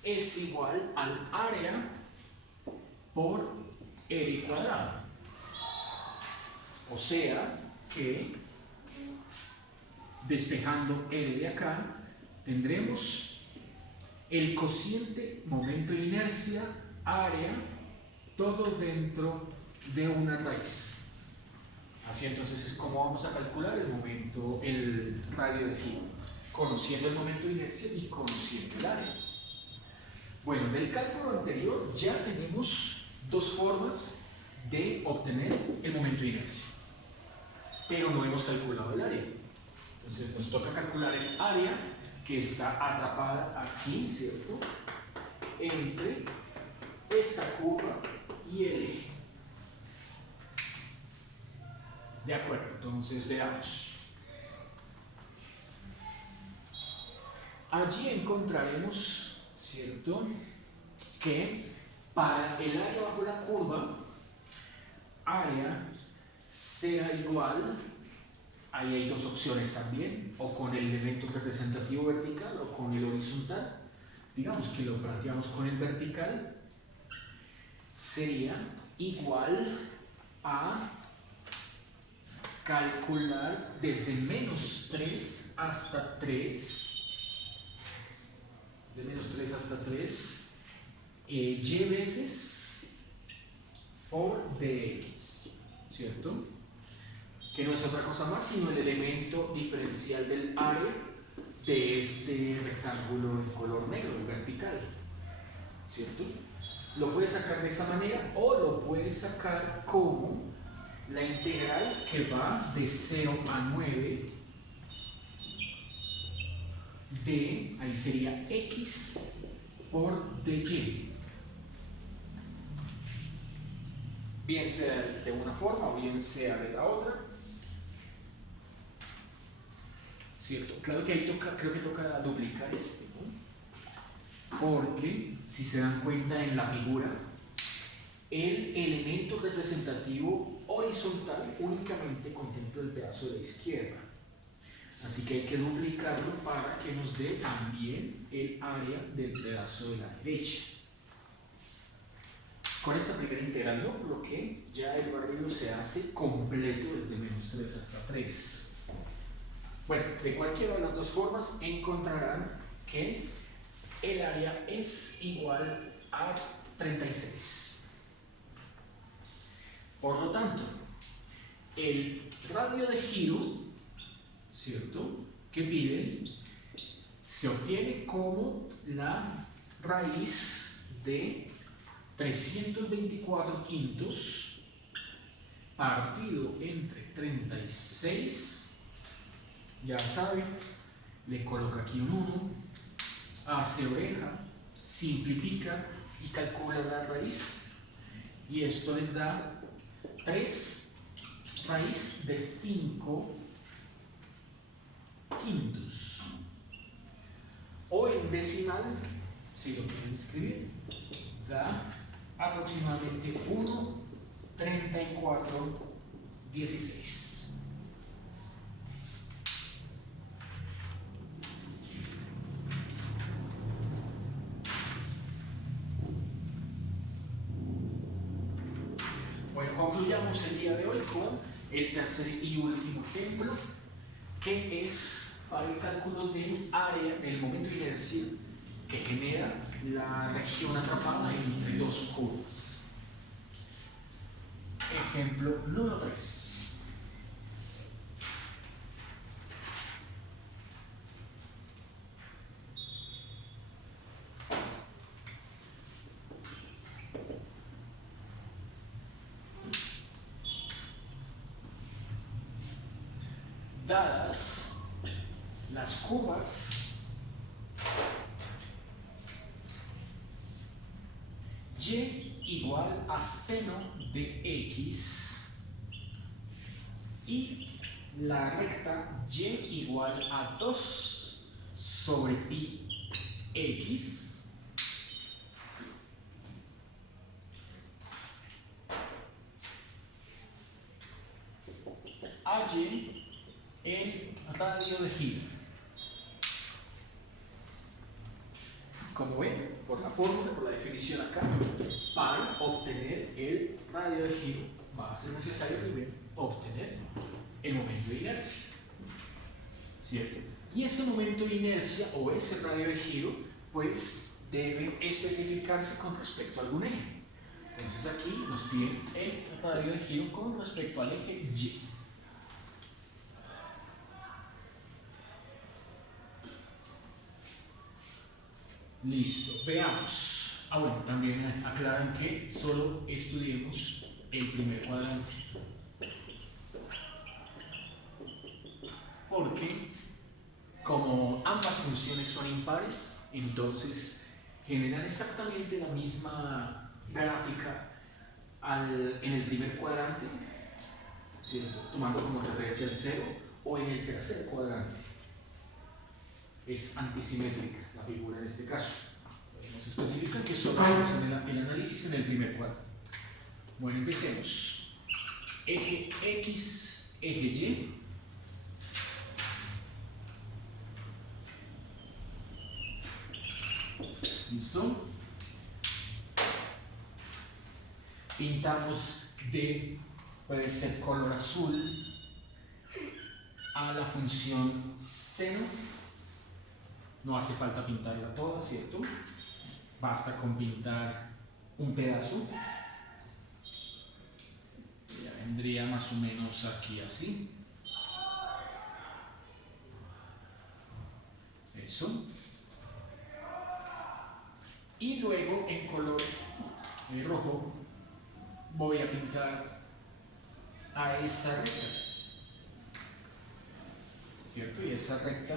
es igual al área por R cuadrado. O sea que despejando R de acá, tendremos el cociente momento de inercia, área, todo dentro de una raíz. Así entonces es como vamos a calcular el momento, el radio de giro, conociendo el momento de inercia y conociendo el área. Bueno, del cálculo anterior ya tenemos dos formas de obtener el momento de inercia, pero no hemos calculado el área. Entonces nos toca calcular el área que está atrapada aquí, ¿cierto? Entre esta curva y el eje. De acuerdo, entonces veamos. Allí encontraremos, ¿cierto?, que para el área bajo la curva, área será igual, ahí hay dos opciones también, o con el elemento representativo vertical o con el horizontal. Digamos que lo planteamos con el vertical, sería igual a calcular desde menos 3 hasta 3, desde menos 3 hasta 3, y veces por dx, ¿cierto? Que no es otra cosa más sino el elemento diferencial del área de este rectángulo en color negro, vertical, ¿cierto? Lo puedes sacar de esa manera o lo puedes sacar como la integral que va de 0 a 9 de, ahí sería x por dy. Bien sea de una forma o bien sea de la otra. ¿Cierto? Claro que ahí toca, creo que toca duplicar este, ¿no? Porque, si se dan cuenta en la figura, el elemento representativo horizontal únicamente contempla el pedazo de la izquierda. Así que hay que duplicarlo para que nos dé también el área del pedazo de la derecha. Con esta primera integral no, por lo que ya el barrido se hace completo desde menos 3 hasta 3. Bueno, de cualquiera de las dos formas encontrarán que el área es igual a 36. Por lo tanto, el radio de giro, ¿cierto?, que piden, se obtiene como la raíz de 324 quintos partido entre 36, ya saben, le coloca aquí un 1, hace oreja, simplifica y calcula la raíz, y esto les da 3 raíz de 5 quintos. O en decimal, si lo quieren escribir, da aproximadamente 1,3416. Bueno, concluyamos el día de hoy con el tercer y último ejemplo, que es para el cálculo del área del momento de inercia que genera la región atrapada entre dos curvas. Ejemplo número 3. Dadas las curvas y igual a seno de x y la recta y igual a 2 sobre pi x, halle el radio de giro. Como ven, por la fórmula, por la definición acá, para obtener el radio de giro va a ser necesario primero obtener el momento de inercia, ¿cierto? Y ese momento de inercia o ese radio de giro pues debe especificarse con respecto a algún eje. Entonces aquí nos piden el radio de giro con respecto al eje Y. Listo, veamos. Bueno, también aclaran que solo estudiemos el primer cuadrante, porque como ambas funciones son impares, entonces generan exactamente la misma gráfica en el primer cuadrante, ¿cierto? Tomando como referencia el 0, o en el tercer cuadrante. Es antisimétrica la figura en este caso. Nos especifican que solo hacemos el análisis en el primer cuadrante. Bueno, empecemos. Eje X, eje Y. ¿Listo? Pintamos de, puede ser color azul, a la función seno. No hace falta pintarla toda, ¿cierto? Basta con pintar un pedazo. Ya vendría más o menos aquí así. Eso. Y luego en color rojo voy a pintar a esa recta, ¿cierto? Y esa recta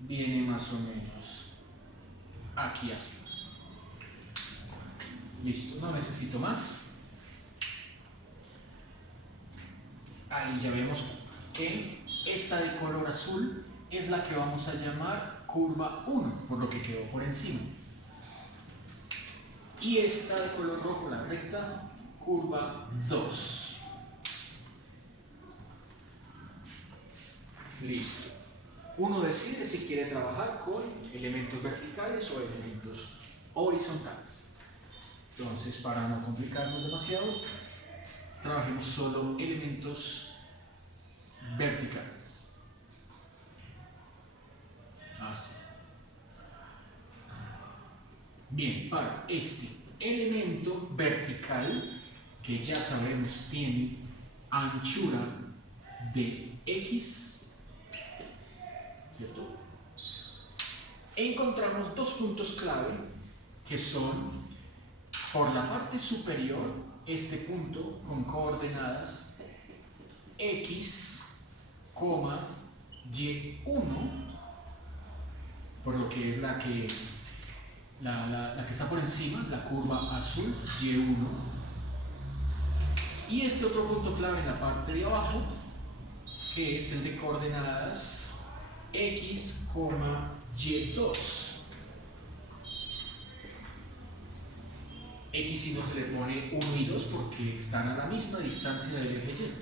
viene más o menos aquí así. Listo, no necesito más. Ahí ya vemos que esta de color azul es la que vamos a llamar curva 1, por lo que quedó por encima. Y esta de color rojo, la recta, curva 2. Listo. Uno decide si quiere trabajar con elementos verticales o elementos horizontales. Entonces, para no complicarnos demasiado, trabajemos solo elementos verticales. Así. Bien, para este elemento vertical, que ya sabemos tiene anchura de X, ¿cierto? Encontramos dos puntos clave que son, por la parte superior, este punto con coordenadas X, Y1, por lo que es la que está por encima, la curva azul, Y1. Y este otro punto clave en la parte de abajo, que es el de coordenadas X, Y2. X si no se le pone 1 y 2 porque están a la misma distancia del eje Y.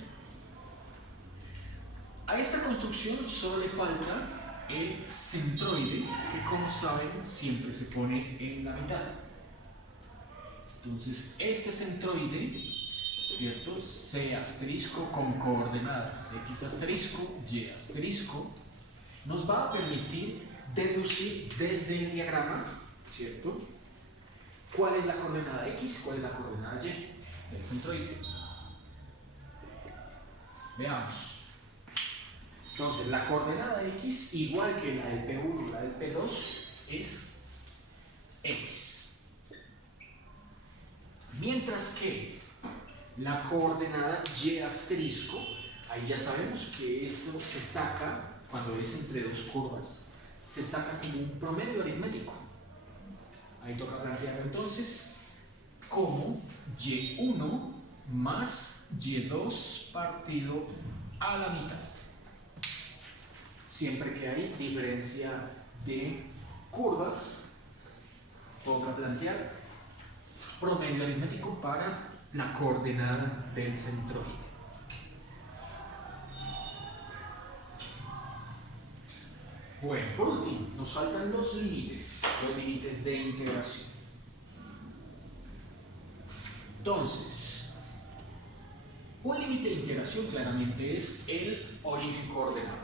A esta construcción solo le falta el centroide, que como saben siempre se pone en la mitad. Entonces este centroide, ¿cierto? C asterisco con coordenadas X asterisco, Y asterisco, nos va a permitir deducir desde el diagrama, ¿cierto? ¿Cuál es la coordenada X? ¿Cuál es la coordenada Y del centroide? Veamos. Entonces, la coordenada X, igual que la del P1 y la del P2, es X. Mientras que la coordenada Y asterisco, ahí ya sabemos que eso se saca, cuando es entre dos curvas, se saca como un promedio aritmético. Ahí toca plantearlo entonces como Y1 más Y2 partido a la mitad. Siempre que hay diferencia de curvas, toca plantear promedio aritmético para la coordenada del centroide. Bueno, por último, nos faltan los límites de integración. Entonces, un límite de integración claramente es el origen coordenado,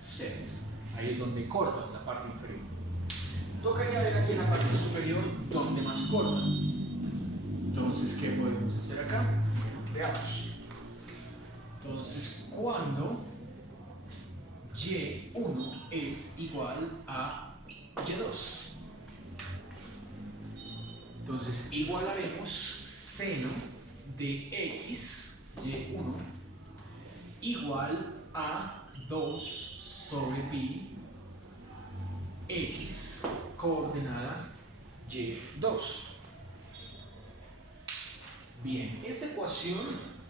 0. Ahí es donde corta la parte inferior. Tocaría ver aquí en la parte superior dónde más corta. Entonces, ¿qué podemos hacer acá? Bueno, veamos. Entonces, cuando y1 es igual a y2, entonces igualaremos seno de x, y1, igual a 2 sobre pi x, coordenada y2. Bien, esta ecuación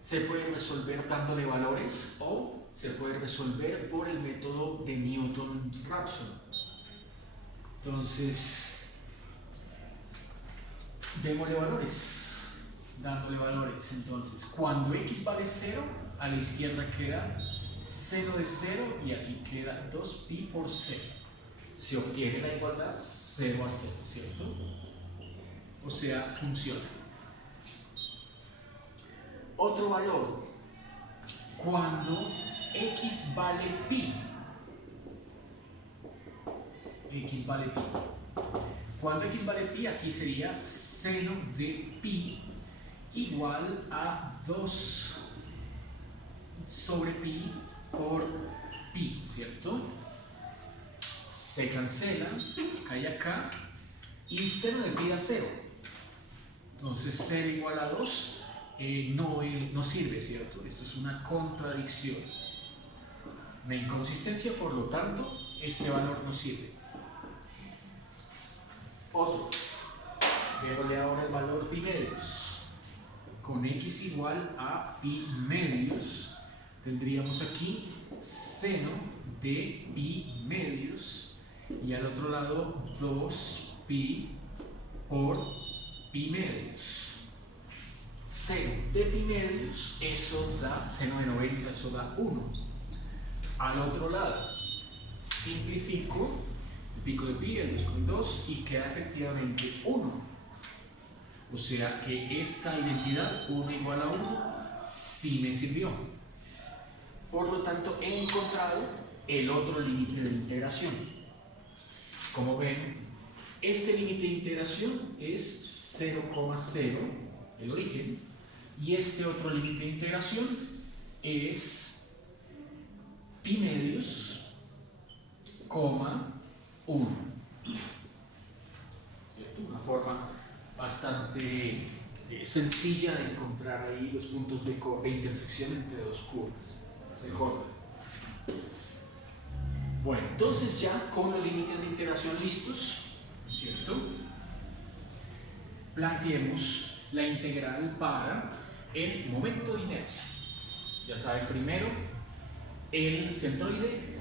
se puede resolver dándole valores o se puede resolver por el método de Newton-Raphson. Entonces, démosle valores, dándole valores. Entonces, cuando x vale 0, a la izquierda queda seno de 0 y aquí queda 2pi por 0. Se obtiene la igualdad 0 a 0, ¿cierto? O sea, funciona. Otro valor, cuando x vale pi. Cuando x vale pi, aquí sería seno de pi igual a 2 sobre pi por pi, ¿cierto? Se cancela, cae acá, y seno de pi da 0. Entonces 0 igual a 2 no sirve, ¿cierto? Esto es una contradicción. Una inconsistencia, por lo tanto, este valor no sirve. Otro. Démosle ahora el valor pi medios. Con x igual a pi medios, tendríamos aquí seno de pi medios y al otro lado 2pi por pi medios. Seno de pi medios, eso da seno de 90, eso da 1. Al otro lado, simplifico el pico de pi, el 2 con 2 y queda efectivamente 1. O sea que esta identidad, 1 igual a 1, sí me sirvió. Por lo tanto, he encontrado el otro límite de integración. Como ven, este límite de integración es 0,0, el origen, y este otro límite de integración es pi medios, 1. Una forma bastante sencilla de encontrar ahí los puntos de intersección entre dos curvas. Se corta. Bueno, entonces ya con los límites de integración listos, ¿cierto? Planteemos la integral para el momento de inercia. Ya saben, primero el centroide,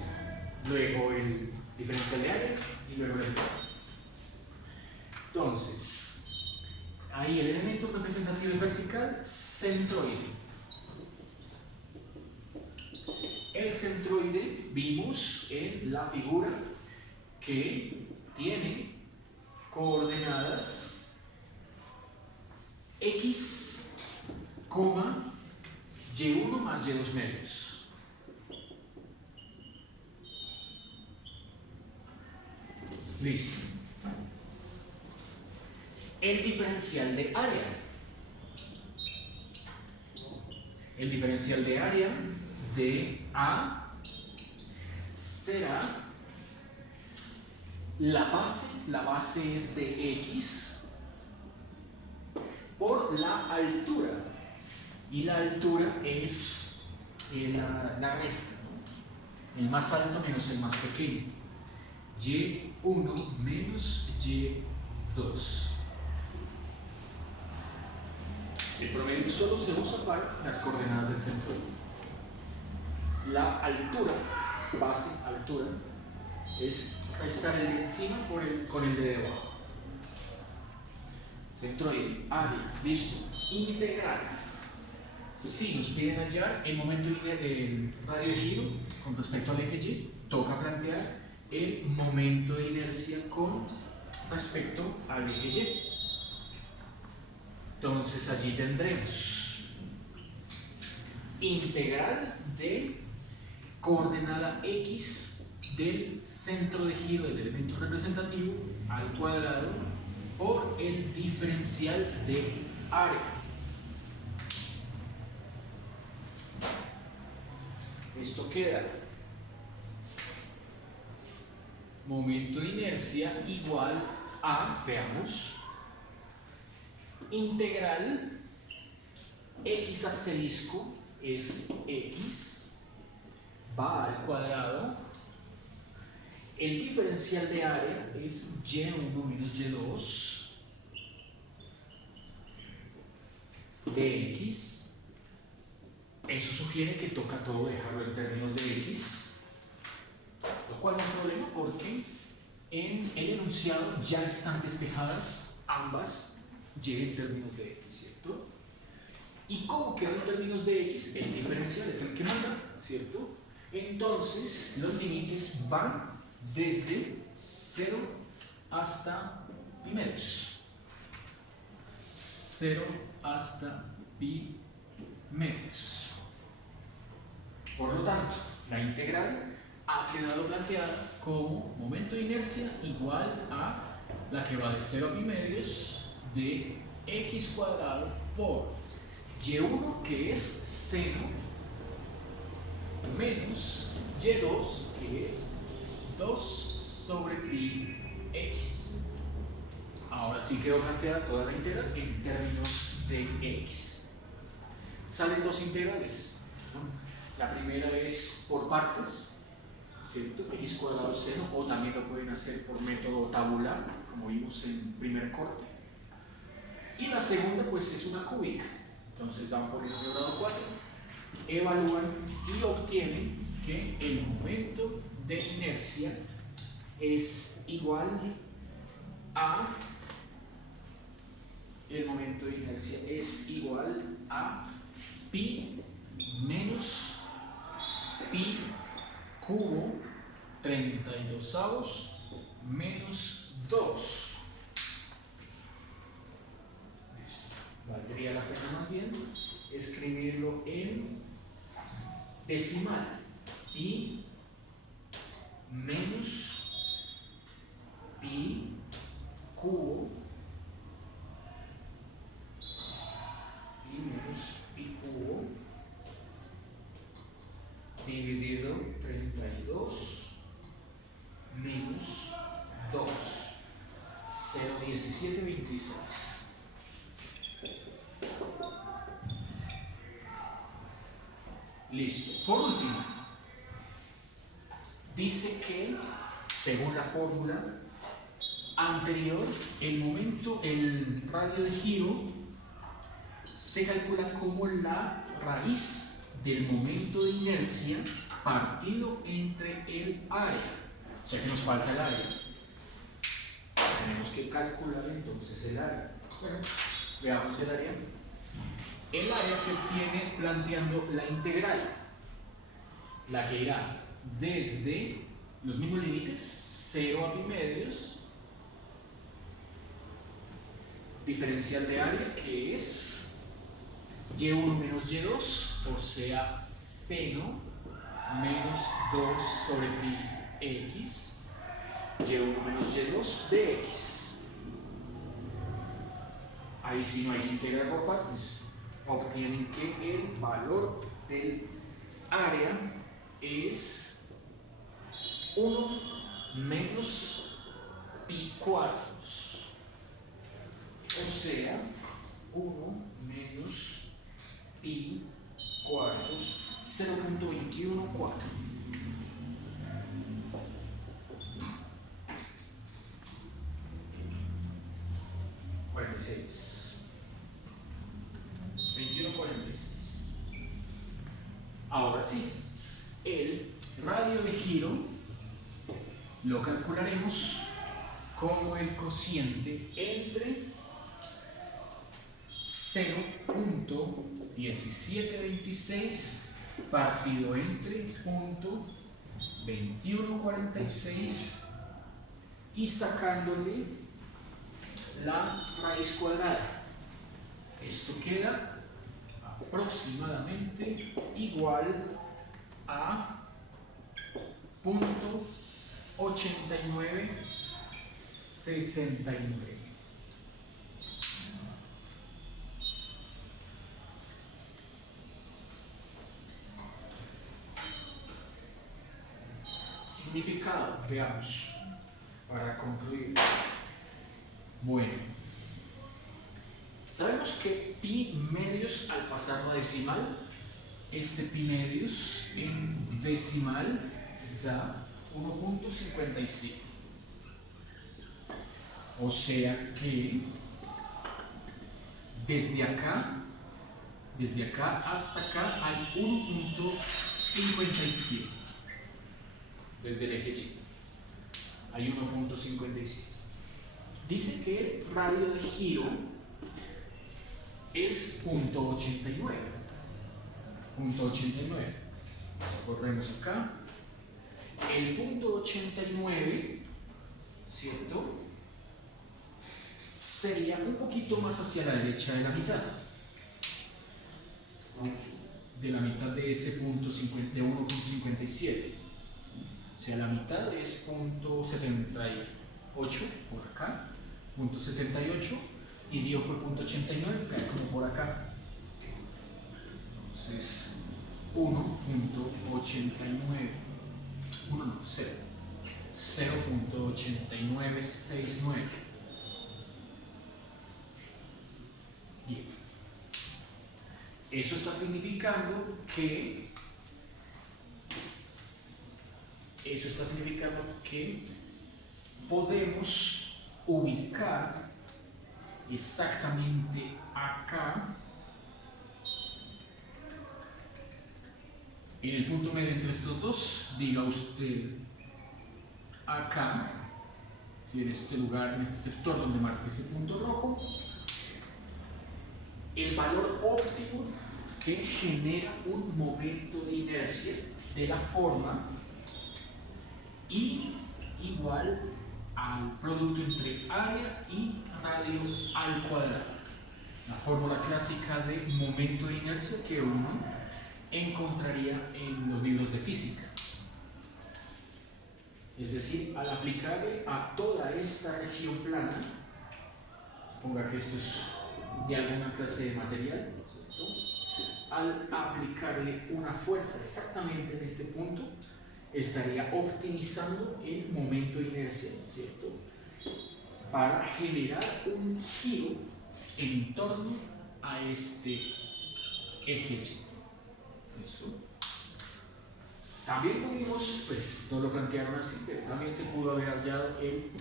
luego el diferencial de área y luego la integral. Entonces, ahí el elemento representativo es vertical, centroide. El centroide vimos en la figura que tiene coordenadas x, y1 más y2 medios. Listo. El diferencial de área. El diferencial de área de A será la base es de X por la altura, y la altura es la resta, ¿no? El más alto menos el más pequeño, Y1 menos Y2. El promedio solo se usa para las coordenadas del centroide. La altura, base, altura, es restar el de encima con el de debajo. Centroide, área, listo. Integral Si nos piden hallar el momento el radio de giro con respecto al eje Y, toca plantear el momento de inercia con respecto al eje Y. Entonces allí tendremos integral de coordenada x del centro de giro del elemento representativo al cuadrado por el diferencial de área. Esto queda momento de inercia igual a, veamos, integral x asterisco es x, va al cuadrado, el diferencial de área es y1 menos y2 de x. Eso sugiere que toca todo dejarlo en términos de x, lo cual no es problema porque en el enunciado ya están despejadas ambas y en términos de x, ¿cierto? Y como quedó en términos de x, el diferencial es el que manda, ¿cierto? Entonces los límites van desde 0 hasta pi medios. 0 hasta pi medios. Por lo tanto, la integral ha quedado planteada como momento de inercia igual a la que va de 0 a pi medios de x cuadrado por y1, que es seno, menos y2, que es 2 sobre pi x. Ahora sí quedó planteada toda la integral en términos de x. Salen dos integrales, ¿no? La primera es por partes, ¿cierto? X cuadrado seno, o también lo pueden hacer por método tabular, como vimos en primer corte. Y la segunda, pues, es una cúbica. Entonces dan por el grado 4, evalúan y obtienen que el momento de inercia es igual a pi menos pi cubo 32avos menos 2. Valdría la pena más bien escribirlo en decimal. Pi menos pi cubo dividido 32 menos 2, 0,1726. Listo. Por último, dice que, según la fórmula anterior, el radio de giro se calcula como la raíz del momento de inercia partido entre el área. O sea que nos falta el área. Tenemos que calcular entonces el área. Bueno, veamos el área. El área se obtiene planteando la integral, la que irá desde los mismos límites, 0 a pi medios, diferencial de área, que es y1 menos y2, o sea, seno menos 2 sobre pi x, y1 menos y2 de x. Ahí sí no hay que integrar por partes. Obtienen que el valor del área es 1 menos pi cuartos, o sea, 1 menos pi cuartos, 0.214. Ahora sí, el radio de giro lo calcularemos como el cociente entre 0.1726 partido entre punto 2146 y sacándole la raíz cuadrada. Esto queda aproximadamente igual a punto 8969. Significado, veamos, para concluir. Bueno, sabemos que pi medios al pasarlo a decimal, este pi medios en decimal da 1.57. O sea que desde acá hasta acá hay 1.57. Desde el eje Y hay 1.57. Dice que el radio de giro es 0.89. Corremos acá. El 0.89, ¿cierto? Sería un poquito más hacia la derecha de la mitad. De la mitad de ese punto de 1.57. O sea, la mitad es 0.78 por acá, 0.78, y dio fue 0.89, cae como por acá. Entonces, 0.8969. Bien. Eso está significando que podemos ubicar exactamente acá, en el punto medio entre estos dos, diga usted acá, si en este lugar, en este sector donde marque ese punto rojo, el valor óptimo que genera un momento de inercia de la forma I igual al producto entre área y radio al cuadrado. La fórmula clásica de momento de inercia que uno encontraría en los libros de física. Es decir, al aplicarle a toda esta región plana, suponga que esto es de alguna clase de material, ¿cierto? Al aplicarle una fuerza exactamente en este punto, estaría optimizando el momento de inercia, ¿cierto? Para generar un giro en torno a este eje Y. ¿Listo? También pudimos, pues no lo plantearon así, pero también se pudo haber hallado el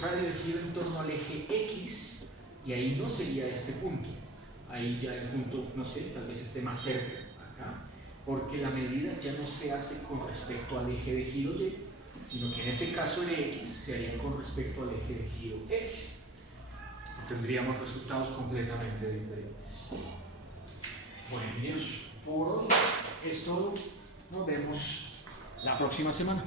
radio de giro en torno al eje X, y ahí no sería este punto. Ahí ya el punto, no sé, tal vez esté más cerca, acá, porque la medida ya no se hace con respecto al eje de giro Y, sino que en ese caso el X se haría con respecto al eje de giro X. Tendríamos resultados completamente diferentes. Bueno, niños, por hoy es todo. Nos vemos la próxima semana.